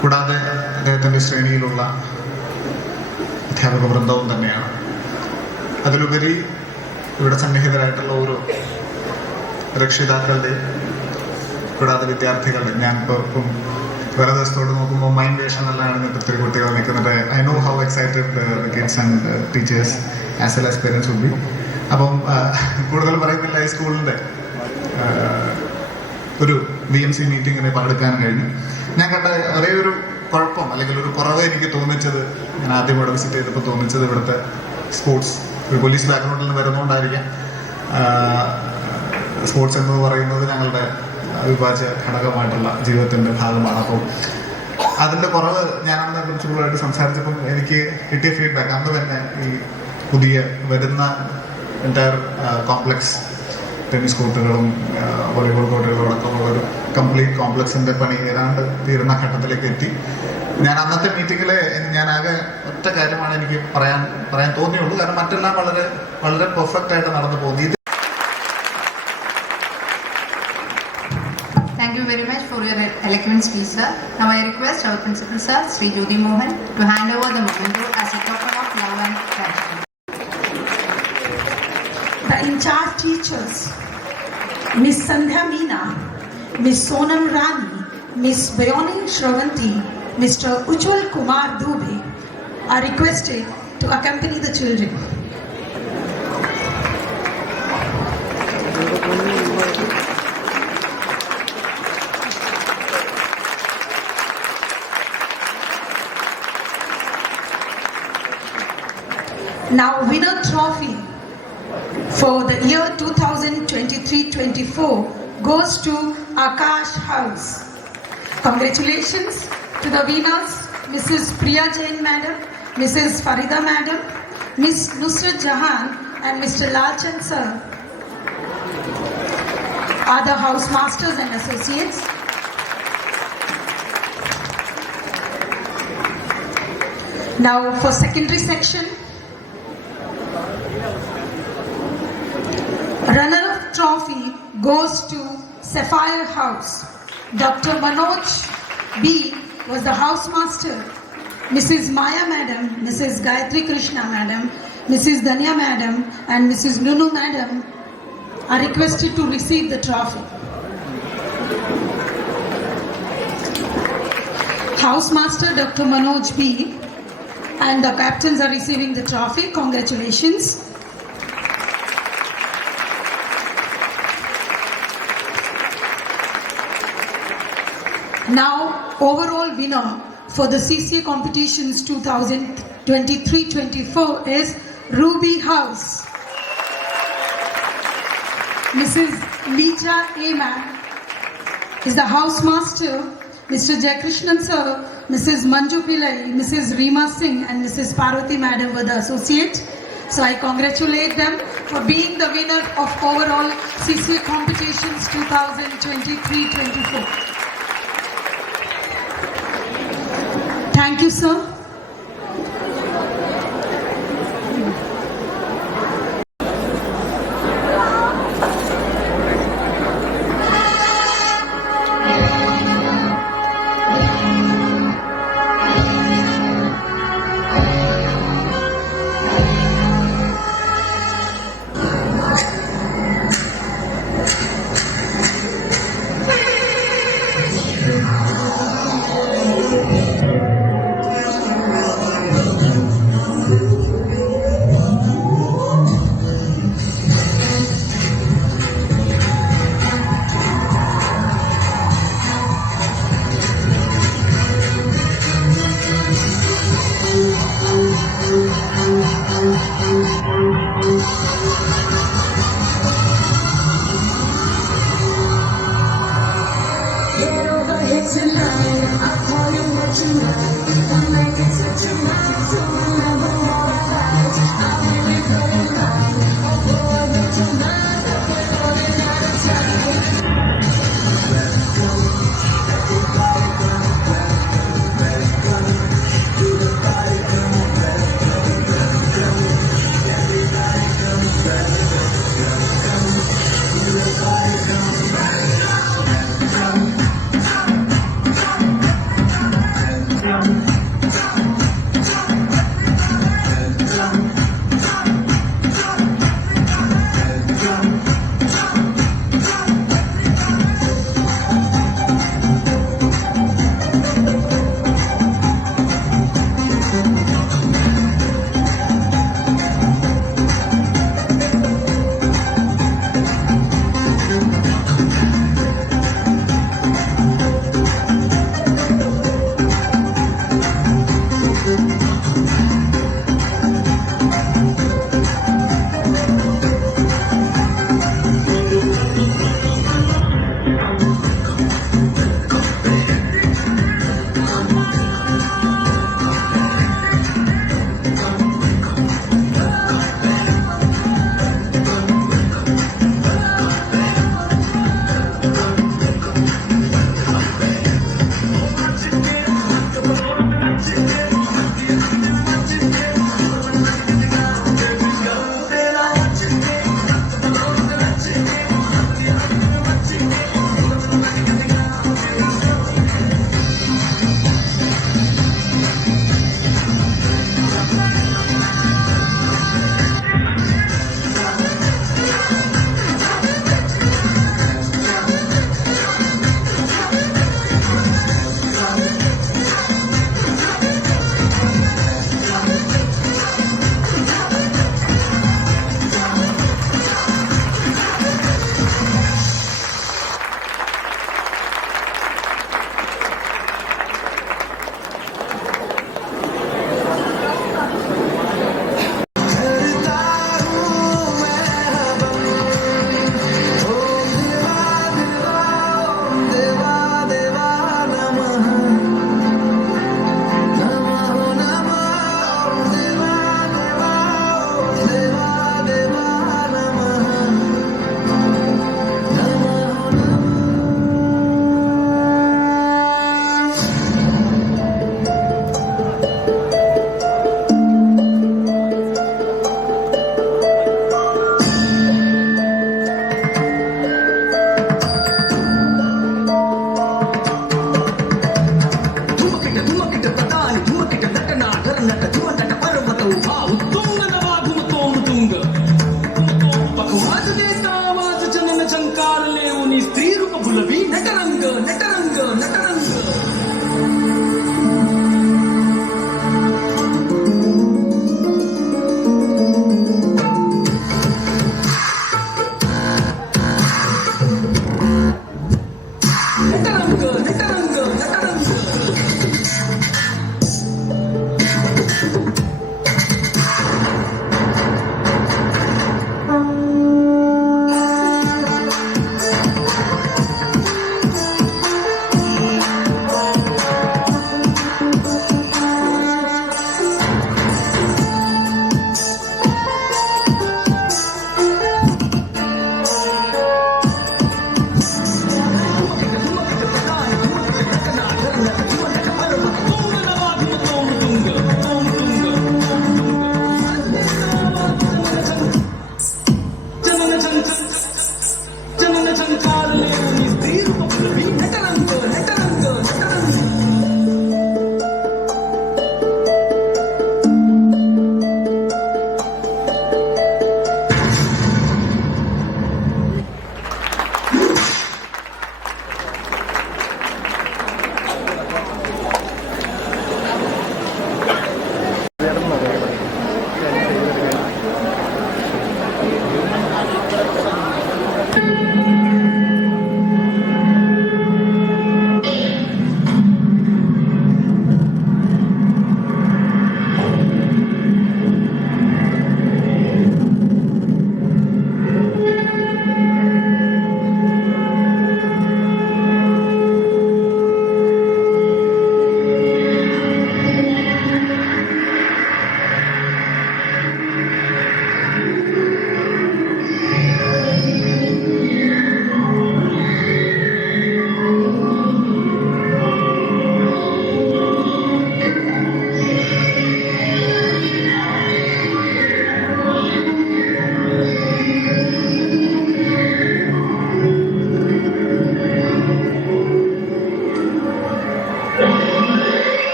കൂടാതെ അദ്ദേഹത്തിൻ്റെ ശ്രേണിയിലുള്ള അധ്യാപക വൃന്ദവും തന്നെയാണ്. അതിലുപരി ഇവിടെ സന്നിഹിതരായിട്ടുള്ള ഓരോ രക്ഷിതാക്കളുടെയും കൂടാതെ വിദ്യാർത്ഥികളുടെയും, ഞാനിപ്പം വേറെ ദിവസത്തോട് നോക്കുമ്പോൾ മൈൻഡ് വേഷം നല്ലതാണ് ഒത്തിരി കുട്ടികൾ നിൽക്കുന്നുണ്ട്. I know how excited the kids and teachers as well as parents would be. അപ്പം കൂടുതൽ പറയുന്നില്ല. ഈ സ്കൂളിൻ്റെ ഒരു VMC മീറ്റിങ്ങിന് പങ്കെടുക്കാൻ കഴിഞ്ഞു. ഞാൻ കണ്ട ഒരേ ഒരു കുഴപ്പം അല്ലെങ്കിൽ ഒരു കുറവ് എനിക്ക് തോന്നിച്ചത്, ഞാൻ ആദ്യം ഇവിടെ വിസിറ്റ് ചെയ്തപ്പോൾ തോന്നിച്ചത് ഇവിടുത്തെ സ്പോർട്സ്, ഒരു പോലീസ് ബാക്ക്ഗ്രൗണ്ടിൽ നിന്ന് വരുന്നതുകൊണ്ടായിരിക്കാം, സ്പോർട്സ് എന്ന് പറയുന്നത് ഞങ്ങളുടെ അവിഭാജ്യ ഘടകമായിട്ടുള്ള ജീവിതത്തിൻ്റെ ഭാഗമാണ്. അപ്പോൾ അതിൻ്റെ കുറവ് ഞാനന്ന് പ്രിൻസിപ്പളായിട്ട് സംസാരിച്ചപ്പം എനിക്ക് കിട്ടിയ ഫീഡ്ബാക്ക് അന്ന് തന്നെ ഈ പുതിയ വരുന്ന എൻറ്റയർ കോംപ്ലക്സ്, ടെന്നീസ് കോർട്ടുകളും വോളിബോൾ കോർട്ടുകളും അടക്കമുള്ളൊരു കംപ്ലീറ്റ് കോംപ്ലക്സിൻ്റെ പണി ഏതാണ്ട് തീരുന്ന ഘട്ടത്തിലേക്ക് എത്തി. ഞാൻ അന്നത്തെ മീറ്റിങ്ങിൽ ഞാനാകെ ഒറ്റ കാര്യമാണ് എനിക്ക് പറയാൻ തോന്നിയുള്ളൂ. കാരണം മറ്റെല്ലാം വളരെ വളരെ പെർഫെക്റ്റ് ആയിട്ട് നടന്നു പോകുന്നു. Thank you very much for your eloquent speech, sir. Now I request our principal, sir, Sri Jyoti Mohan, to hand over the memento as a token of love and gratitude. The in-charge teachers, Miss Sandhya Meena, Miss Sonam Rani, Miss Bayoni Shravanti, Mr. Ujjwal Kumar Dubey are requested to accompany the children. Now, winner trophy for the year 2023-24 goes to Akash House. Congratulations to the winners, Mrs. Priya Jain Madam, Mrs. Farida Madam, Miss Nusrat Jahan and Mr. Lalchand Sir are the house masters and associates. Now for secondary section, runner-up trophy goes to Sapphire House. Dr. Manoj B was the house master. Mrs. Maya Madam, Mrs. Gayatri Krishna Madam, Mrs. Danya Madam and Mrs. Nunu Madam are requested to receive the trophy. House Master Dr. Manoj B and the captains are receiving the trophy. Congratulations. Now, overall winner for the CCA competitions 2023-24 is Ruby House. Mrs. Leecha A. Ma'am is the house master. Mr. Jaikrishnan Sir, Mrs. Manju Pillai, Mrs. Reema Singh and Mrs. Parvati Madam were the associate. So I congratulate them for being the winner of overall CCA competitions 2023-24. Thank you, sir.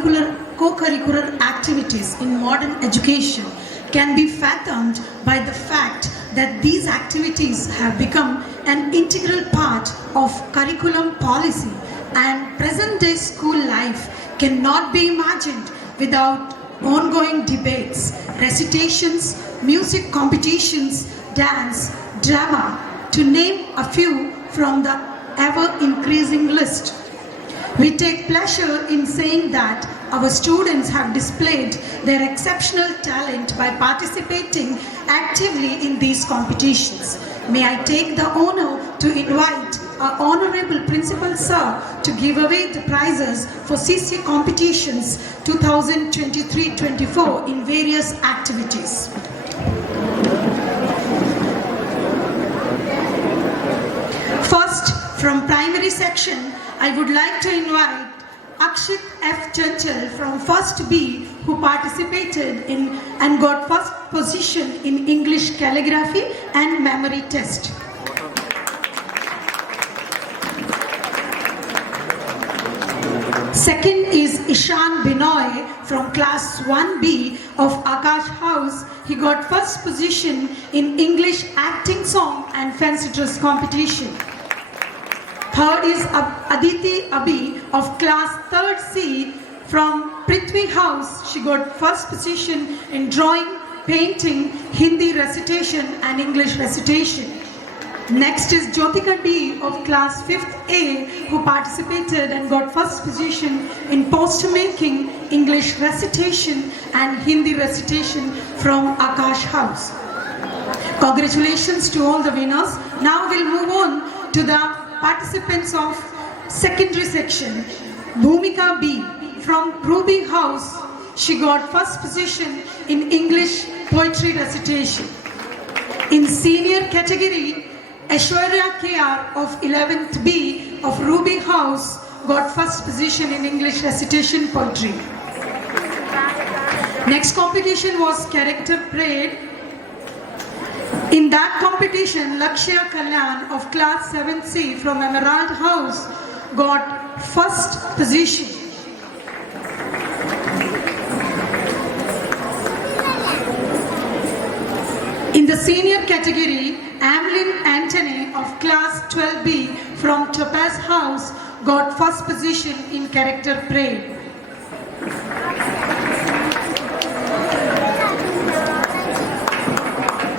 co-curricular activities in modern education can be fathomed by the fact that these activities have become an integral part of curriculum policy, and present-day school life cannot be imagined without ongoing debates, recitations, music competitions, dance, drama, to name a few from the ever-increasing list. We take pleasure in saying that our students have displayed their exceptional talent by participating actively in these competitions. May I take the honor to invite our Honorable Principal Sir to give away the prizes for CC competitions 2023-24 in various activities. First, from primary section, I would like to invite Akshit F. Chanchal from 1st B, who participated in and got first position in English calligraphy and memory test. Second is Ishan Binoy from class 1B of Akash House. He got first position in English acting song and fancy dress competition. Third is Aditi Abi of class 3rd C from Prithvi House. She got first position in drawing, painting, Hindi recitation and English recitation. Next is Jyotika D of class 5th A, who participated and got first position in poster making, English recitation and Hindi recitation from Akash House. Congratulations to all the winners. Now we'll move on to the participants of secondary section. Bhumika B from Ruby House. She got first position in English poetry recitation. In senior category, SHRI KR of 11th B of Ruby House got first position in English recitation poetry. Next competition was character parade. In that competition, Lakshya Kalyan of class 7th C from Emerald House got first position. In the senior category, Amlin Antony of class 12B from Topaz House got first position in character parade.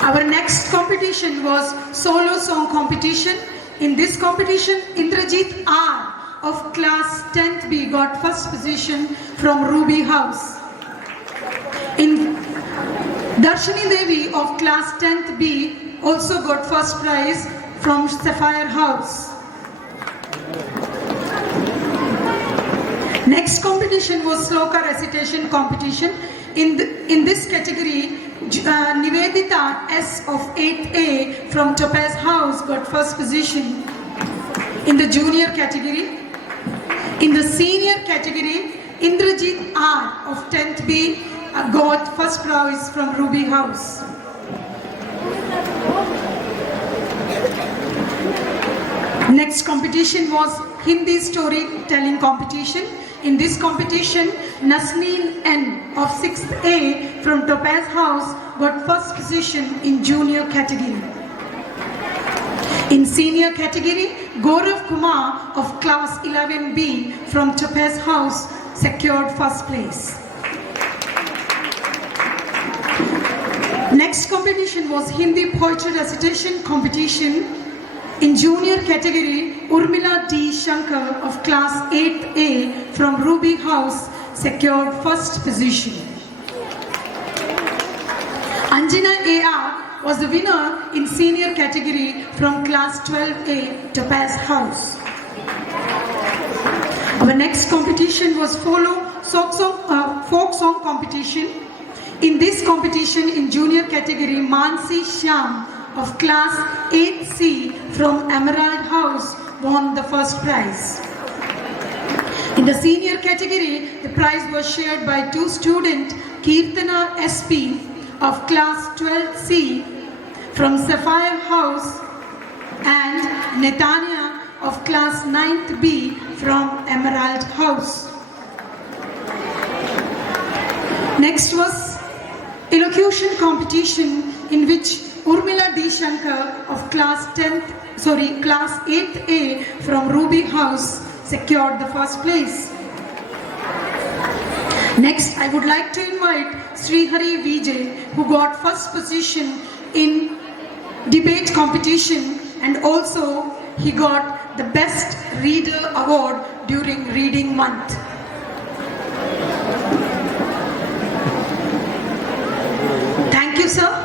Our next competition was solo song competition. In this competition, Indrajit R of class 10th B got first position from Ruby House. In Darshini Devi of class 10th B also got first prize from Sapphire House. Next competition was Sloka recitation competition. In this category, Nivedita S of 8A from Topaz House got first position in the junior category. In the senior category, Indrajit R of 10th B got first prize from Ruby House. Next competition was Hindi storytelling competition. In this competition, Nasneen N of 6th A from Topaz House got first position in junior category. In senior category, Gaurav Kumar of class 11B from Topaz House secured first place. Next competition was Hindi poetry recitation competition. In junior category, Urmila D. Shankar of class 8A from Ruby House secured first position. Anjana A.R. was the winner in senior category from class 12A Topaz House. Our next competition was folk song competition. In this competition, in junior category, Mansi Shyam of class 8C from Emerald House won the first prize. In the senior category, the prize was shared by two students, Kirtana SP of class 12C from Sapphire House and Netanya of class 9th B from Emerald House. Next was elocution competition in which Urmila D. Shankar of class 8A from Ruby House secured the first place. Next, I would like to invite SHRI Vijay, who got first position in debate competition, and also he got the Best Reader Award during Reading Month. Thank you, sir.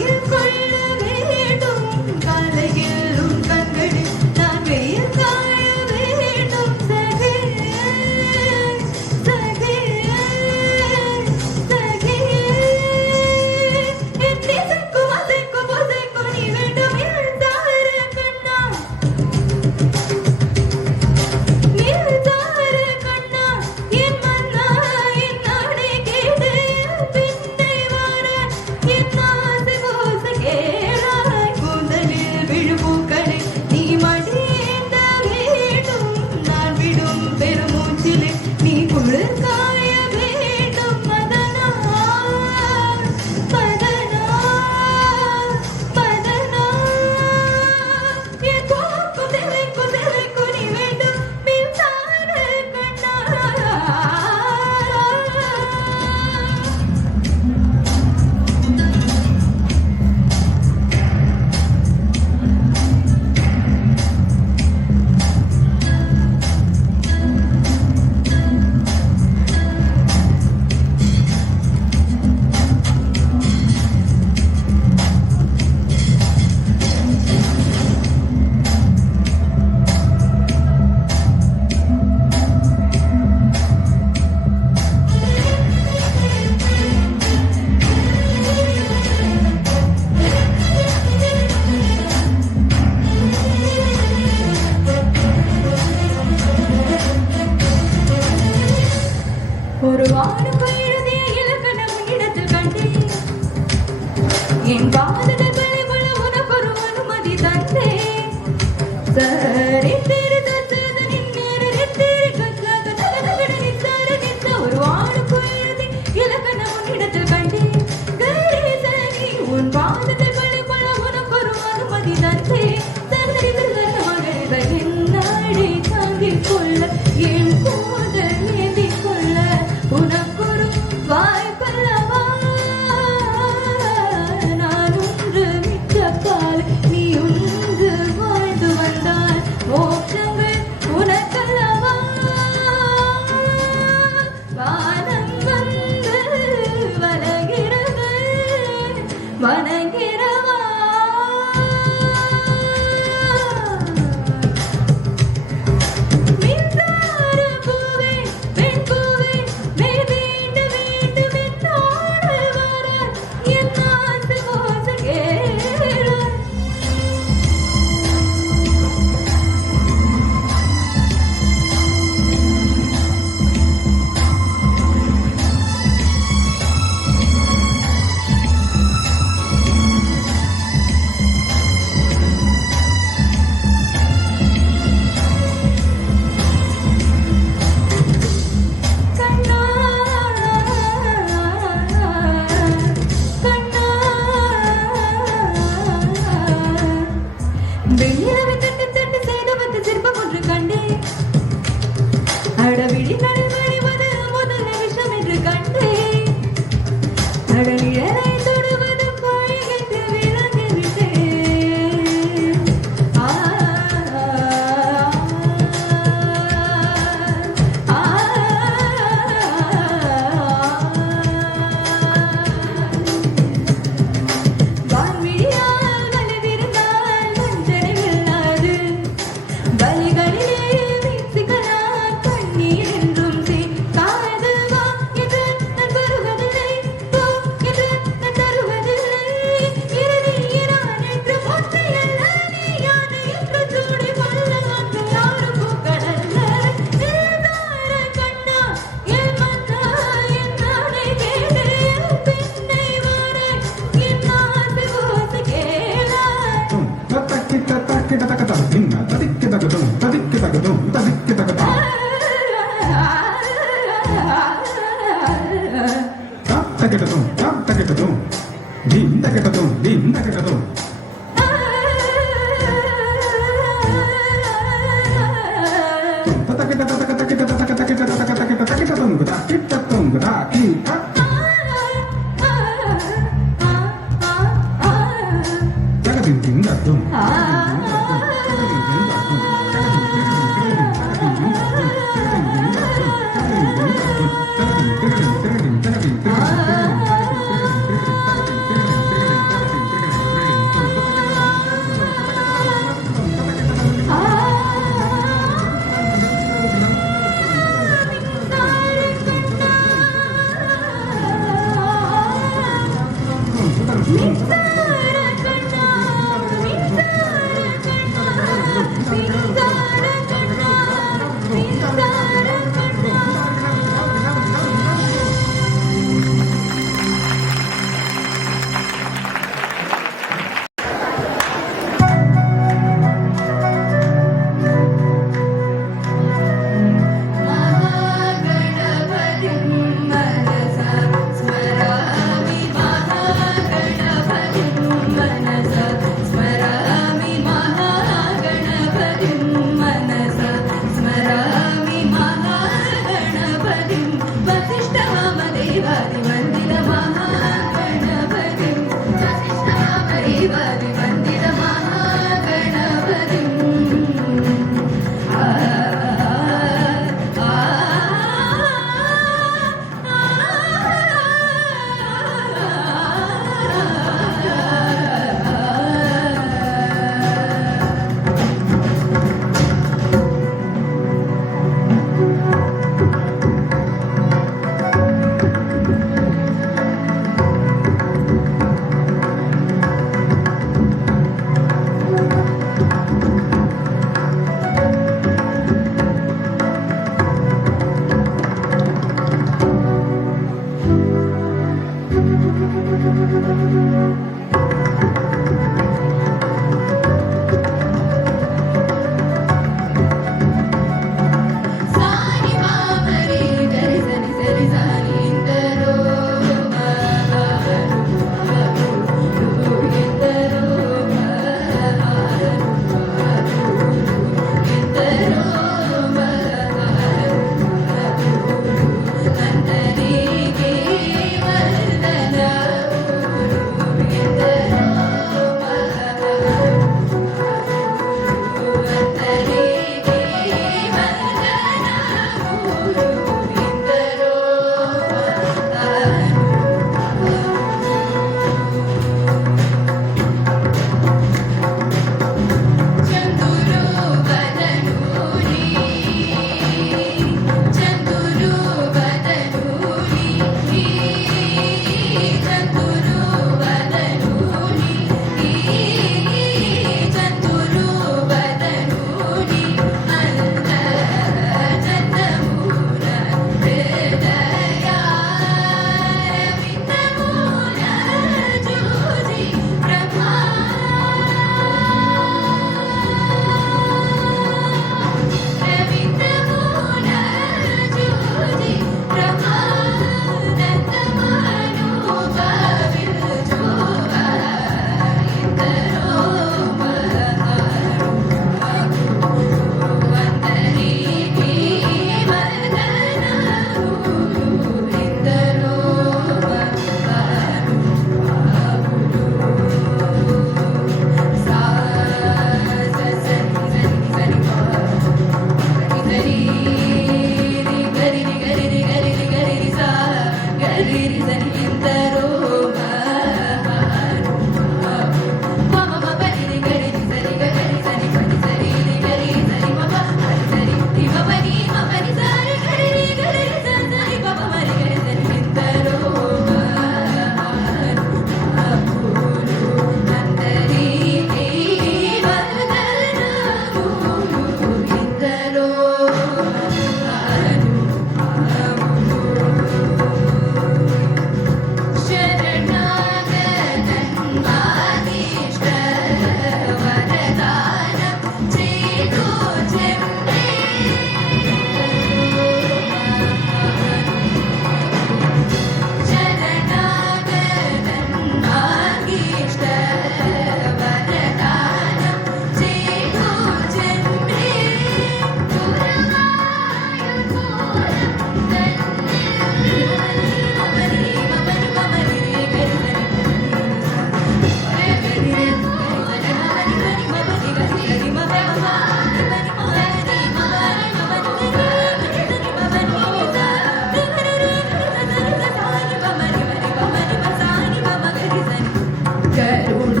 Karun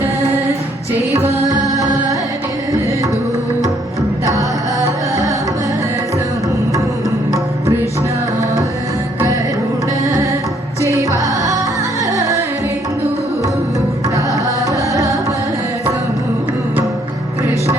जीवनदु तामसमु Krishna Karun जीवनदु तामसमु Krishna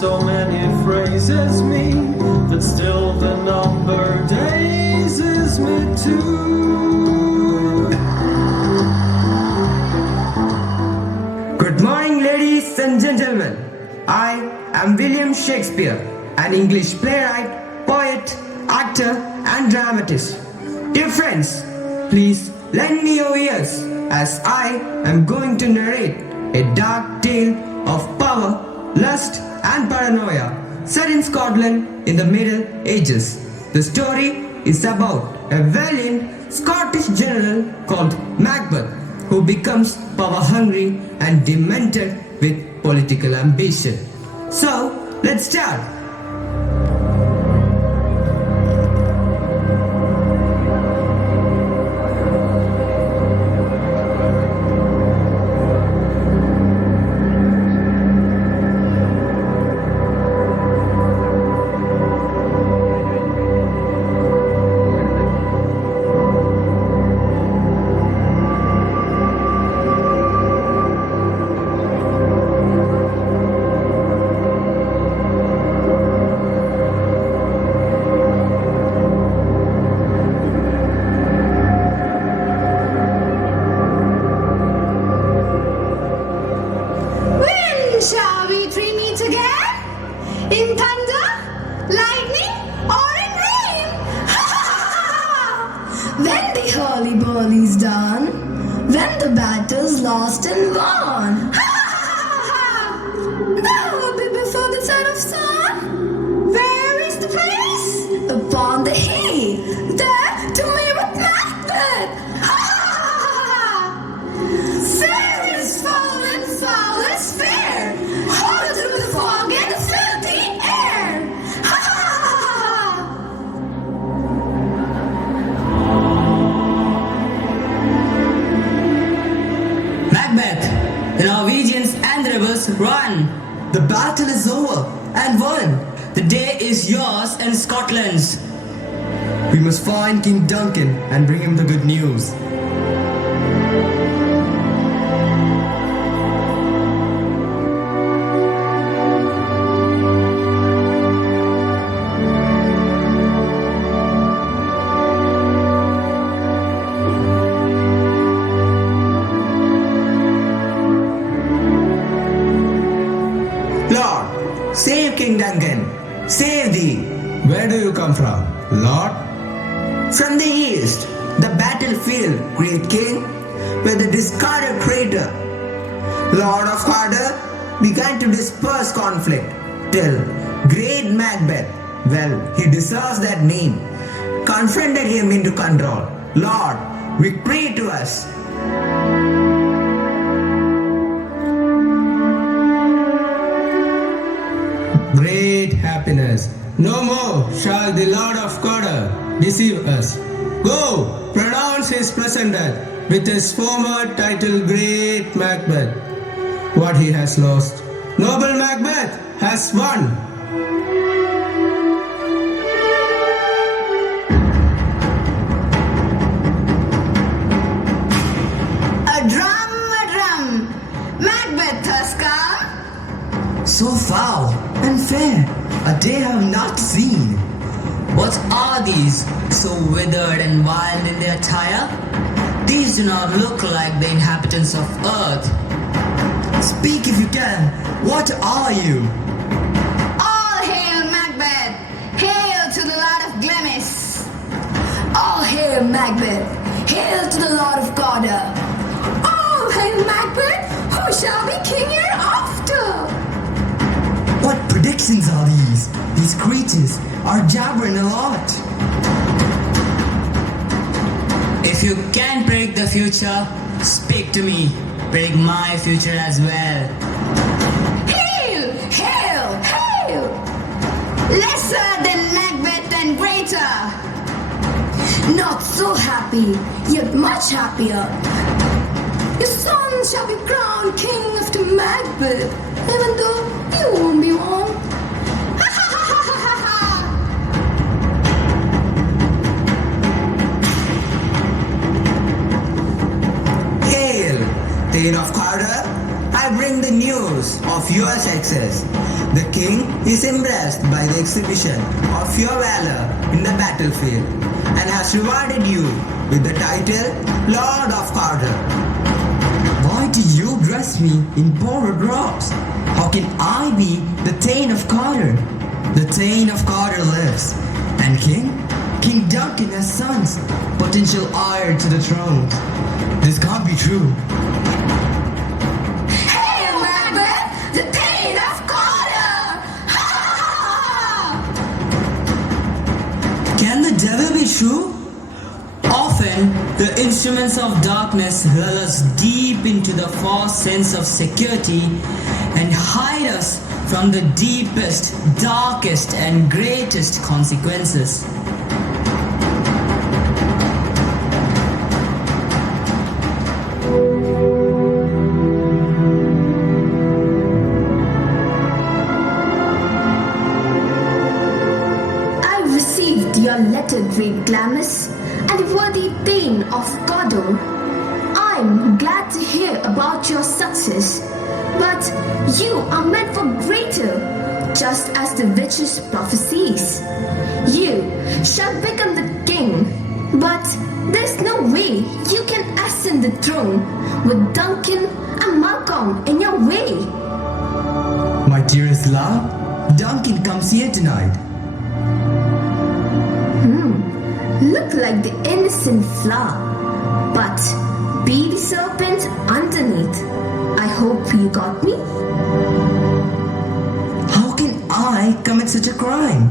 so many phrases me that still the number dazes me too. Good morning, ladies and gentlemen. I am William Shakespeare, an English playwright, poet, actor and dramatist. Dear friends, please lend me your ears as I am going to narrate a dark tale of power, lust and paranoia set in Scotland in the Middle Ages. The story is about a valiant Scottish general called Macbeth who becomes power-hungry and demented with political ambition. So, let's start. done. The battle is over and won. The day is yours and Scotland's. We must find King Duncan and bring him the good news. Lord, save King Duncan. Save thee. Where do you come from, Lord? From the east, the battlefield, great king, where the discarded traitor, Lord of Harder, began to disperse conflict till great Macbeth, well, he deserves that name, confronted him into control. Lord, victory to us. Great happiness. No more shall the Lord of Corder deceive us. Go, pronounce his present death with his former title, Great Macbeth. What he has lost, noble Macbeth has won. A drum, Macbeth has come. So foul and fair, a day I have not seen. What are these, so withered and wild in their attire? These do not look like the inhabitants of earth. Speak if you can, what are you? All hail Macbeth! Hail to the Lord of Glamis! All hail Macbeth! Hail to the Lord of Corder! All hail Macbeth! Who shall be king hereafter? What predictions are these? These creatures are jabbering a lot. If you can predict the future, speak to me. Predict my future as well. Hail! Hail! Hail! Lesser than Macbeth and greater! Not so happy, yet much happier. Your son shall be crowned king after Macbeth, even though you won't be one. Ha ha ha ha ha ha! Hail, Thane of Carter, I bring the news of your success. The king is impressed by the exhibition of your valor in the battlefield and has rewarded you with the title Lord of Carter. Why do you dress me in borrowed robes? How can I be the Thane of Carter? The Thane of Carter lives, and King Duncan has sons, potential heir to the throne. This can't be true. Hail Macbeth, the Thane of Corder! Ha ha ha! Can the devil be true? Often, the instruments of darkness lull us deep into the false sense of security and hide us from the deepest, darkest, and greatest consequences. I received your letter, great Glamis, and the worthy Thane of Corder. I'm glad to hear about your success, but you are meant for greater, just as the witch's prophecies. You shall become the king, but there's no way you can ascend the throne with Duncan and Malcolm in your way. My dearest love, Duncan comes here tonight. Look like the innocent flower, but be the serpent underneath. I hope you got me. How can I commit such a crime?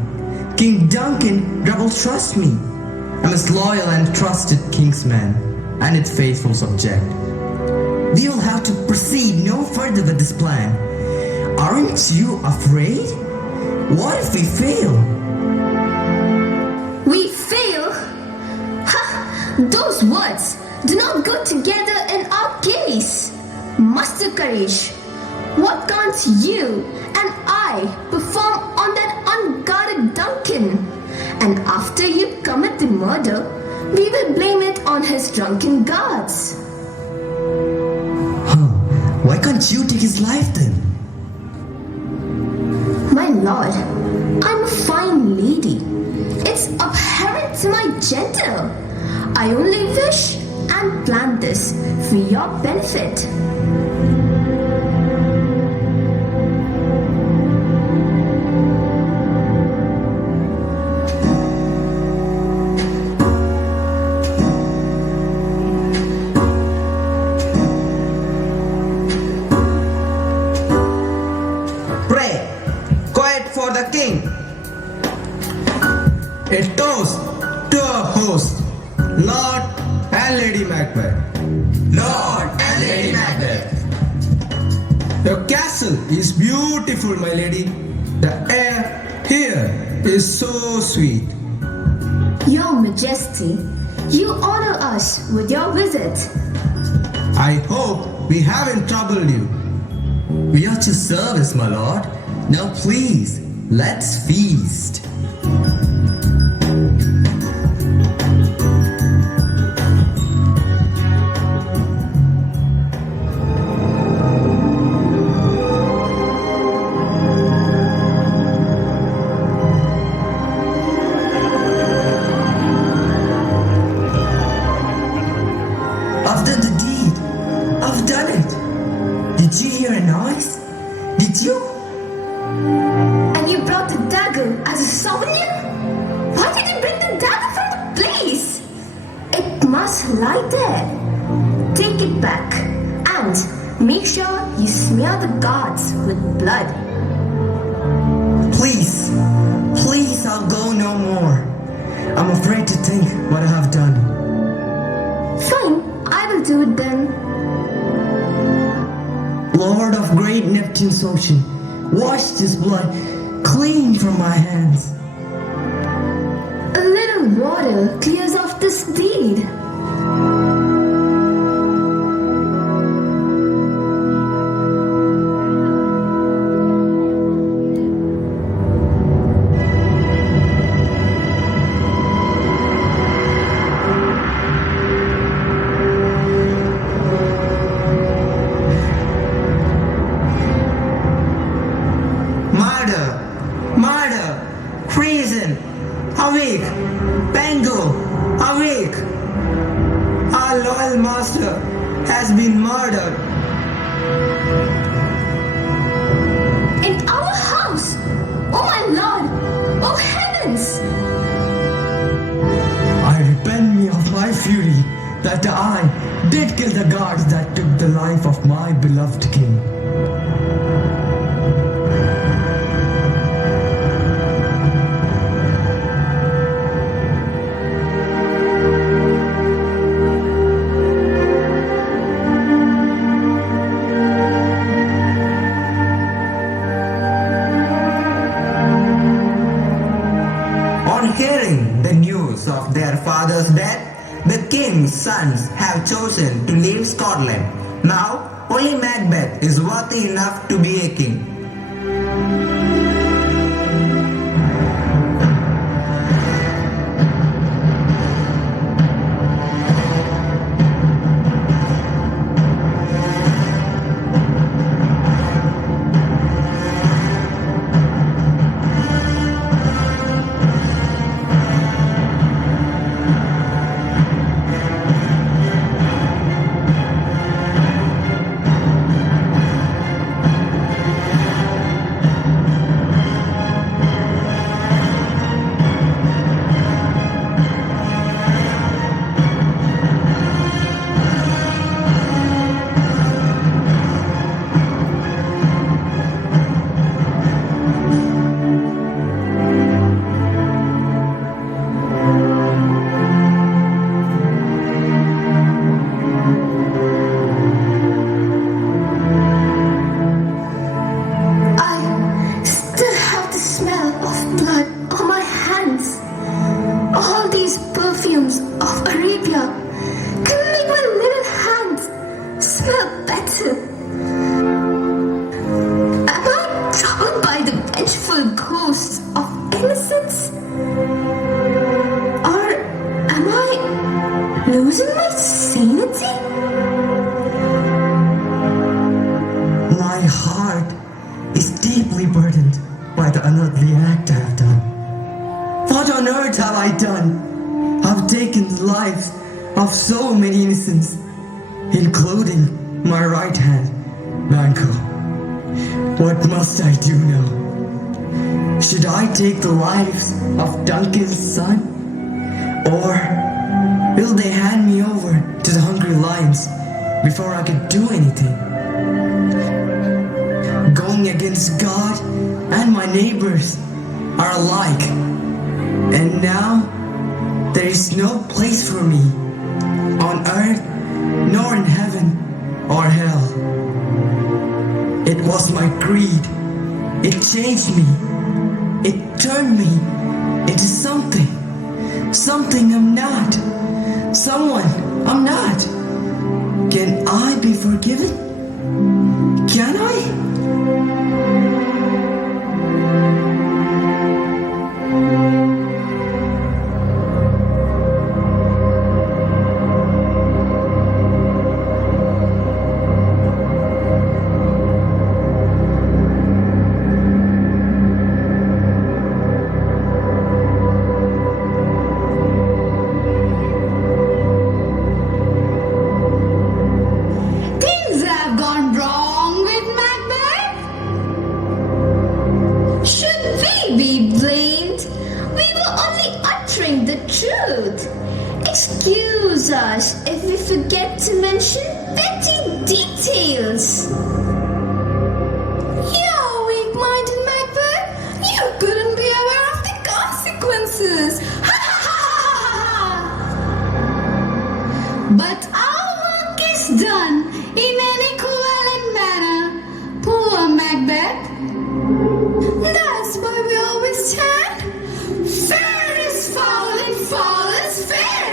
King Duncan double trusts me. I'm his loyal and trusted kingsman, and its faithful subject. We will have to proceed no further with this plan. Aren't you afraid? What if we fail? We fail? Ha! Those words do not go together in our case. Muster courage. What can't you and I perform on that unguarded Duncan? And after you commit the murder, we will blame it on his drunken guards. Why can't you take his life then? My lord, I'm a fine lady. It's apparent to my gender. I only wish and plan this for your benefit. Pray, quiet for the king. A toast to our host, Lord and Lady Macbeth. Lord and Lady Macbeth. Your castle is beautiful, my lady. The air here is so sweet. Your Majesty, you honor us with your visit. I hope we haven't troubled you. We are at your service, my lord. Now please, let's feast. I've done the deed. I've done it. Did you hear a noise? Did you? And you brought the dagger as a souvenir? Why did you bring the dagger from the place? It must lie there. Take it back and make sure you smear the guards with blood. Please, please, I'll go no more. I'm afraid to think what I have done. Fine, I will do it then. Lord of great Neptune's ocean, wash this blood clean from my hands. A little water clears off this deed. Murder, murder, treason, awake, Bengal, awake. Our loyal master has been murdered. In our house! Oh my lord! Oh heavens! I repent me of my fury that I did kill the guards that took the life of my beloved king. On hearing the news of their father's death, the king's sons have chosen to leave Scotland. Now, only Macbeth is worthy enough to be a king. by the vengeful ghosts of innocence? Or am I losing my sanity? My heart is deeply burdened by the unworthy act I have done. What on earth have I done? I've taken the lives of so many innocents, including my right hand, Banco. What must I do now? Should I take the lives of Duncan's son? Or will they hand me over to the hungry lions before I can do anything? Going against God and my neighbors are alike. And now there is no place for me on earth nor in heaven or hell. It was my greed. It changed me. It turned me into something I'm not. Someone I'm not. Can I be forgiven? Can I? Things have gone wrong with Macbeth. Should we be blamed? We were only uttering the truth. Excuse us if we forget to mention petty details. You're weak-minded, Macbeth. You couldn't be aware of the consequences. But our work is done in an equivalent manner. Poor Macbeth. That's why we always stand. Fair is foul and foul is fair.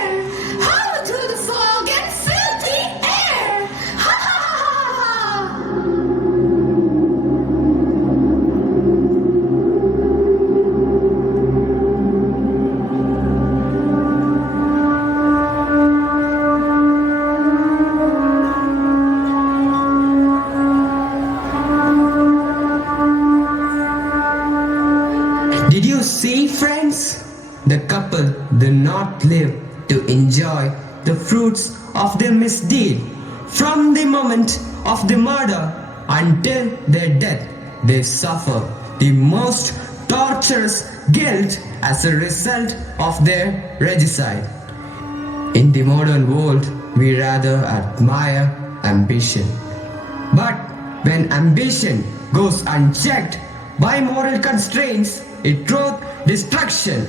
Howl through the fog and fill the air. Ha ha ha ha ha. Did you see, friends? The couple did not live to enjoy the fruits of their misdeed. From the moment of the murder until their death, they suffer the most torturous guilt as a result of their regicide. In the modern world, we rather admire ambition. But when ambition goes unchecked by moral constraints, it wrought destruction.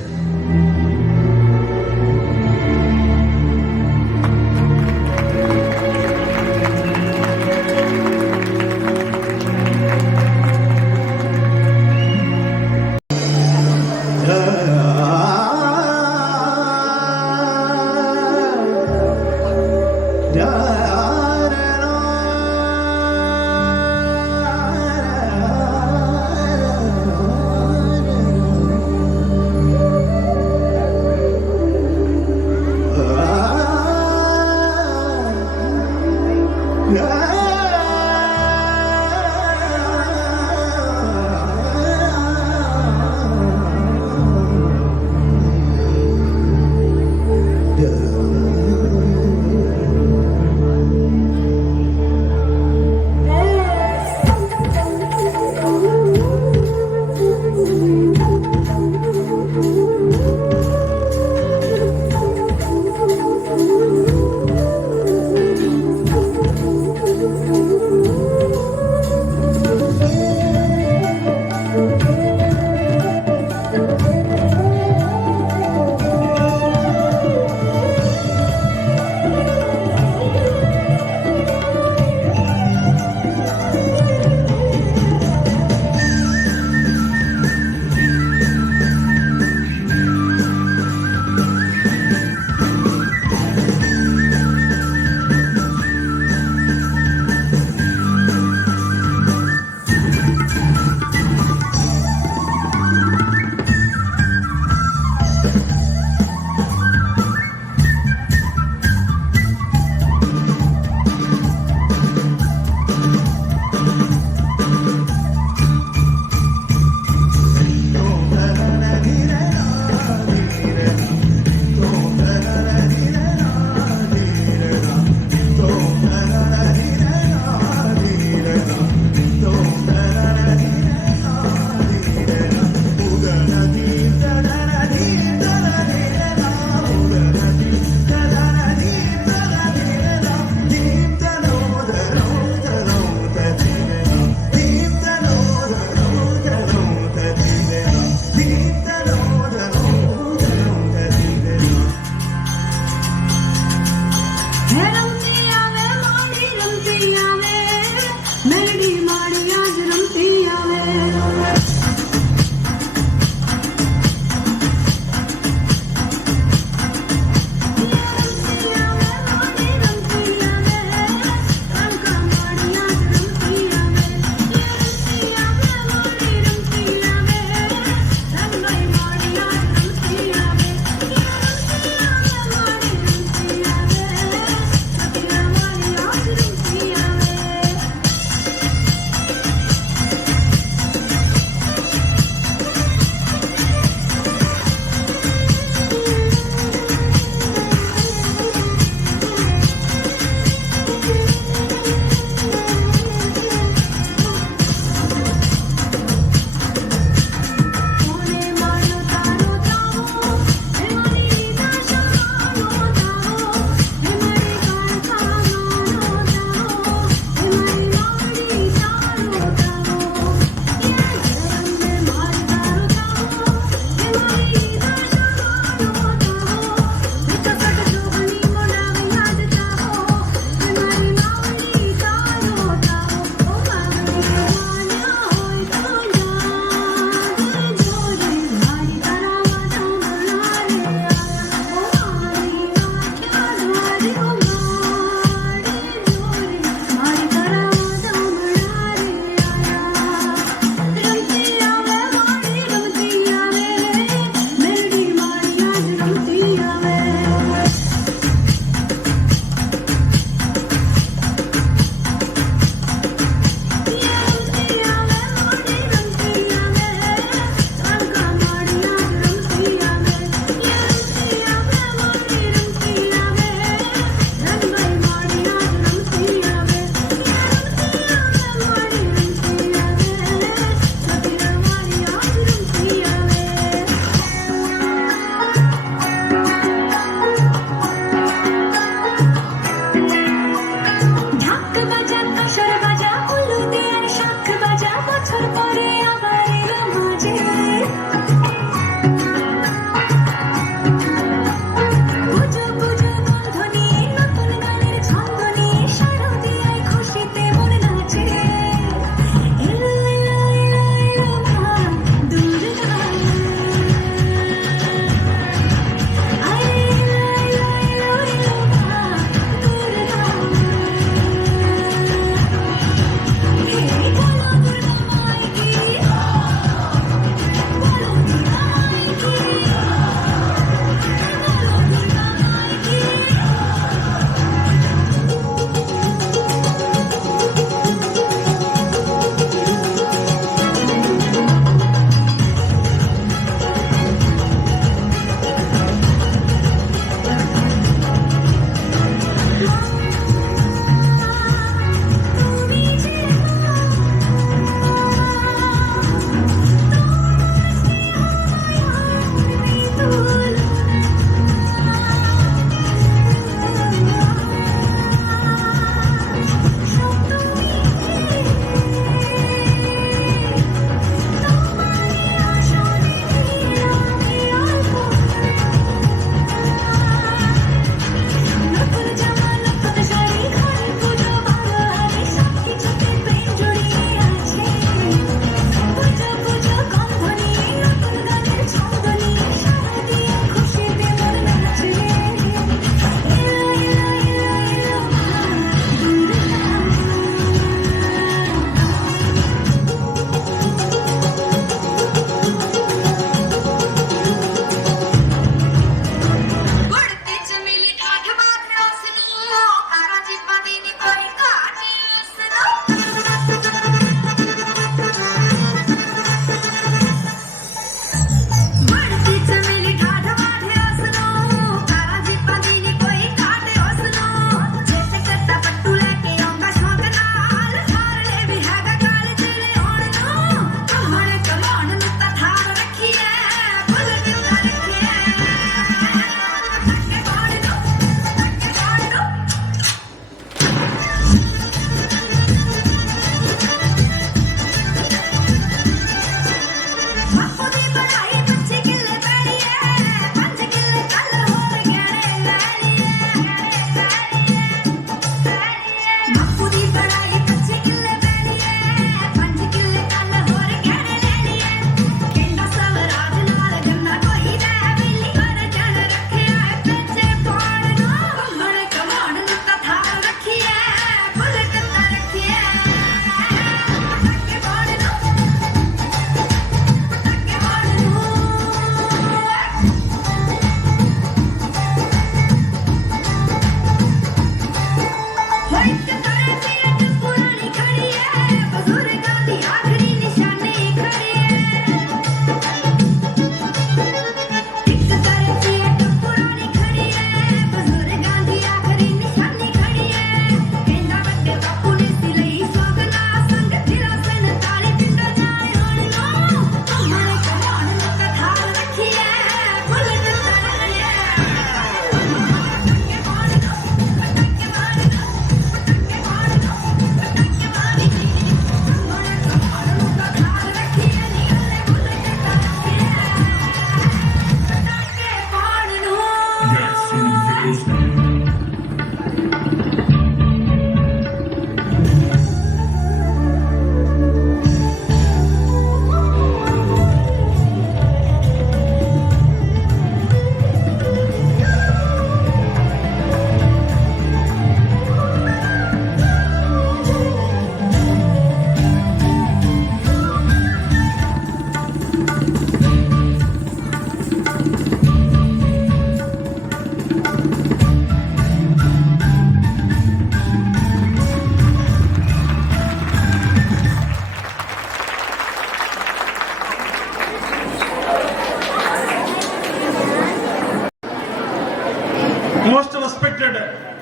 respected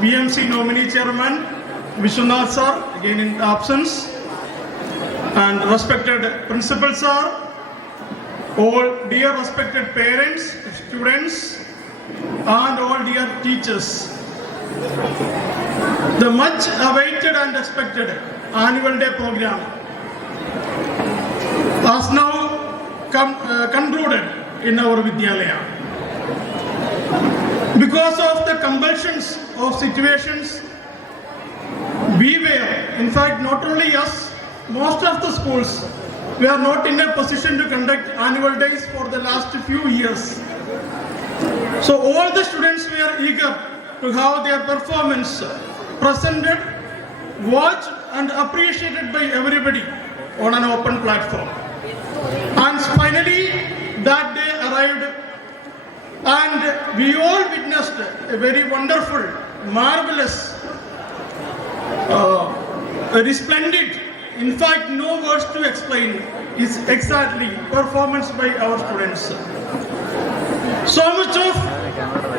BMC nominee chairman Vishwanath sir, again in absence, and respected principal sir, all dear respected parents, students, and all dear teachers. The much awaited and expected annual day program has now concluded in our Vidyalaya. Because of the compulsions of situations, we were, in fact, not only us, most of the schools were not in a position to conduct annual days for the last few years. So all the students were eager to have their performance presented, watched and appreciated by everybody on an open platform. And finally, that day arrived and we all witnessed a very wonderful, marvelous, very splendid, in fact no words to explain, is exactly performance by our students. So much of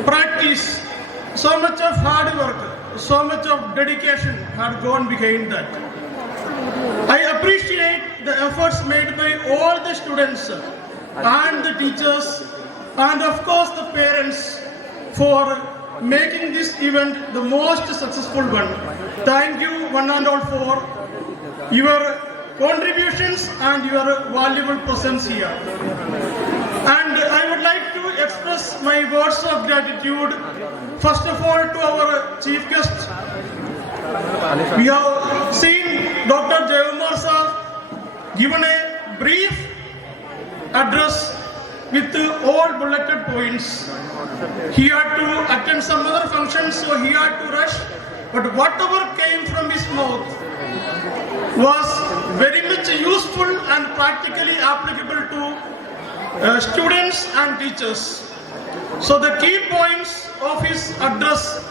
practice, so much of hard work, so much of dedication had gone behind that. I appreciate the efforts made by all the students and the teachers and of course the parents for making this event the most successful one. Thank you one and all for your contributions and your valuable presence here. And I would like to express my words of gratitude first of all to our chief guest. We have seen Dr. Jaykumar sir given a brief address with all bulleted points. He had to attend some other functions, so he had to rush. But whatever came from his mouth was very much useful and practically applicable to students and teachers. So the key points of his address: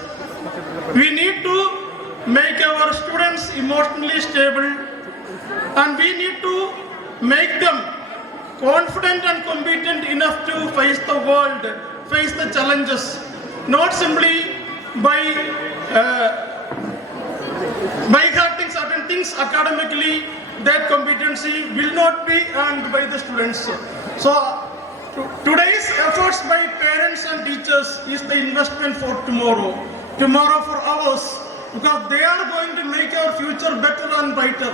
we need to make our students emotionally stable, and we need to make them confident and competent enough to face the world, face the challenges, not simply by hearting certain things academically. That competency will not be earned by the students. So today's efforts by parents and teachers is the investment for tomorrow for ours, because they are going to make our future better and brighter.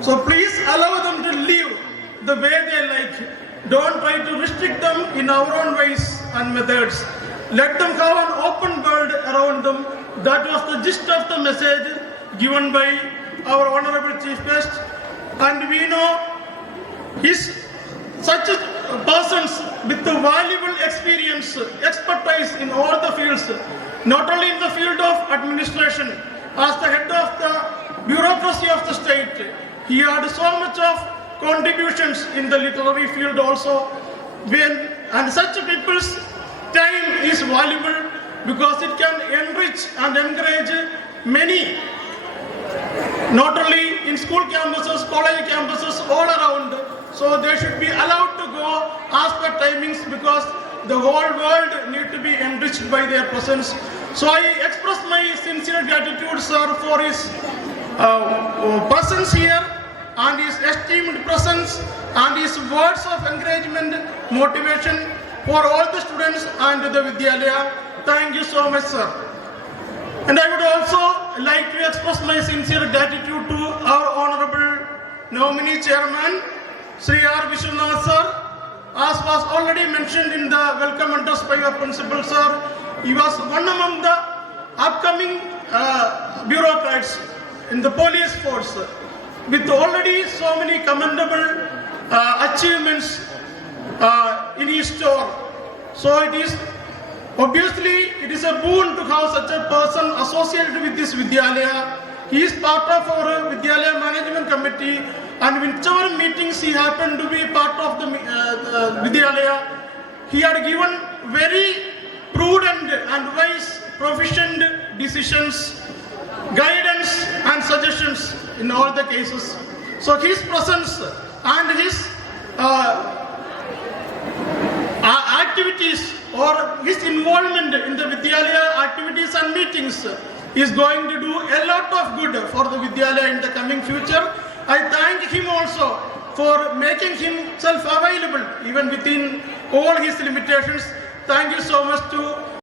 So please allow them to live the way they like. Don't try to restrict them in our own ways and methods. Let them have an open world around them. That was the gist of the message given by our honorable chief guest. And we know such persons with the valuable experience, expertise in all the fields, not only in the field of administration, as the head of the bureaucracy of the state, he had so much of contributions in the literary field also. And such people's time is valuable because it can enrich and encourage many, not only in school campuses, college campuses, all around. So they should be allowed to go as per timings, because the whole world need to be enriched by their presence. So I express my sincere gratitude, sir, for his presence here and his esteemed presence and his words of encouragement, motivation for all the students and the Vidyalaya. Thank you so much, sir. And I would also like to express my sincere gratitude to our honorable nominee chairman, SHRI R. Vishwanath sir. As was already mentioned in the welcome address by our principal sir, he was one among the upcoming bureaucrats in the police force, with already so many commendable achievements in his store. So it is obviously it is a boon to have such a person associated with this Vidyalaya. He is part of our Vidyalaya management committee, and whichever meetings he happened to be part of the Vidyalaya, he had given very prudent and wise, proficient decisions, guidance and suggestions in all the cases. So his presence and his activities or his involvement in the Vidyalaya activities and meetings is going to do a lot of good for the Vidyalaya in the coming future. I thank him also for making himself available even within all his limitations. Thank you so much to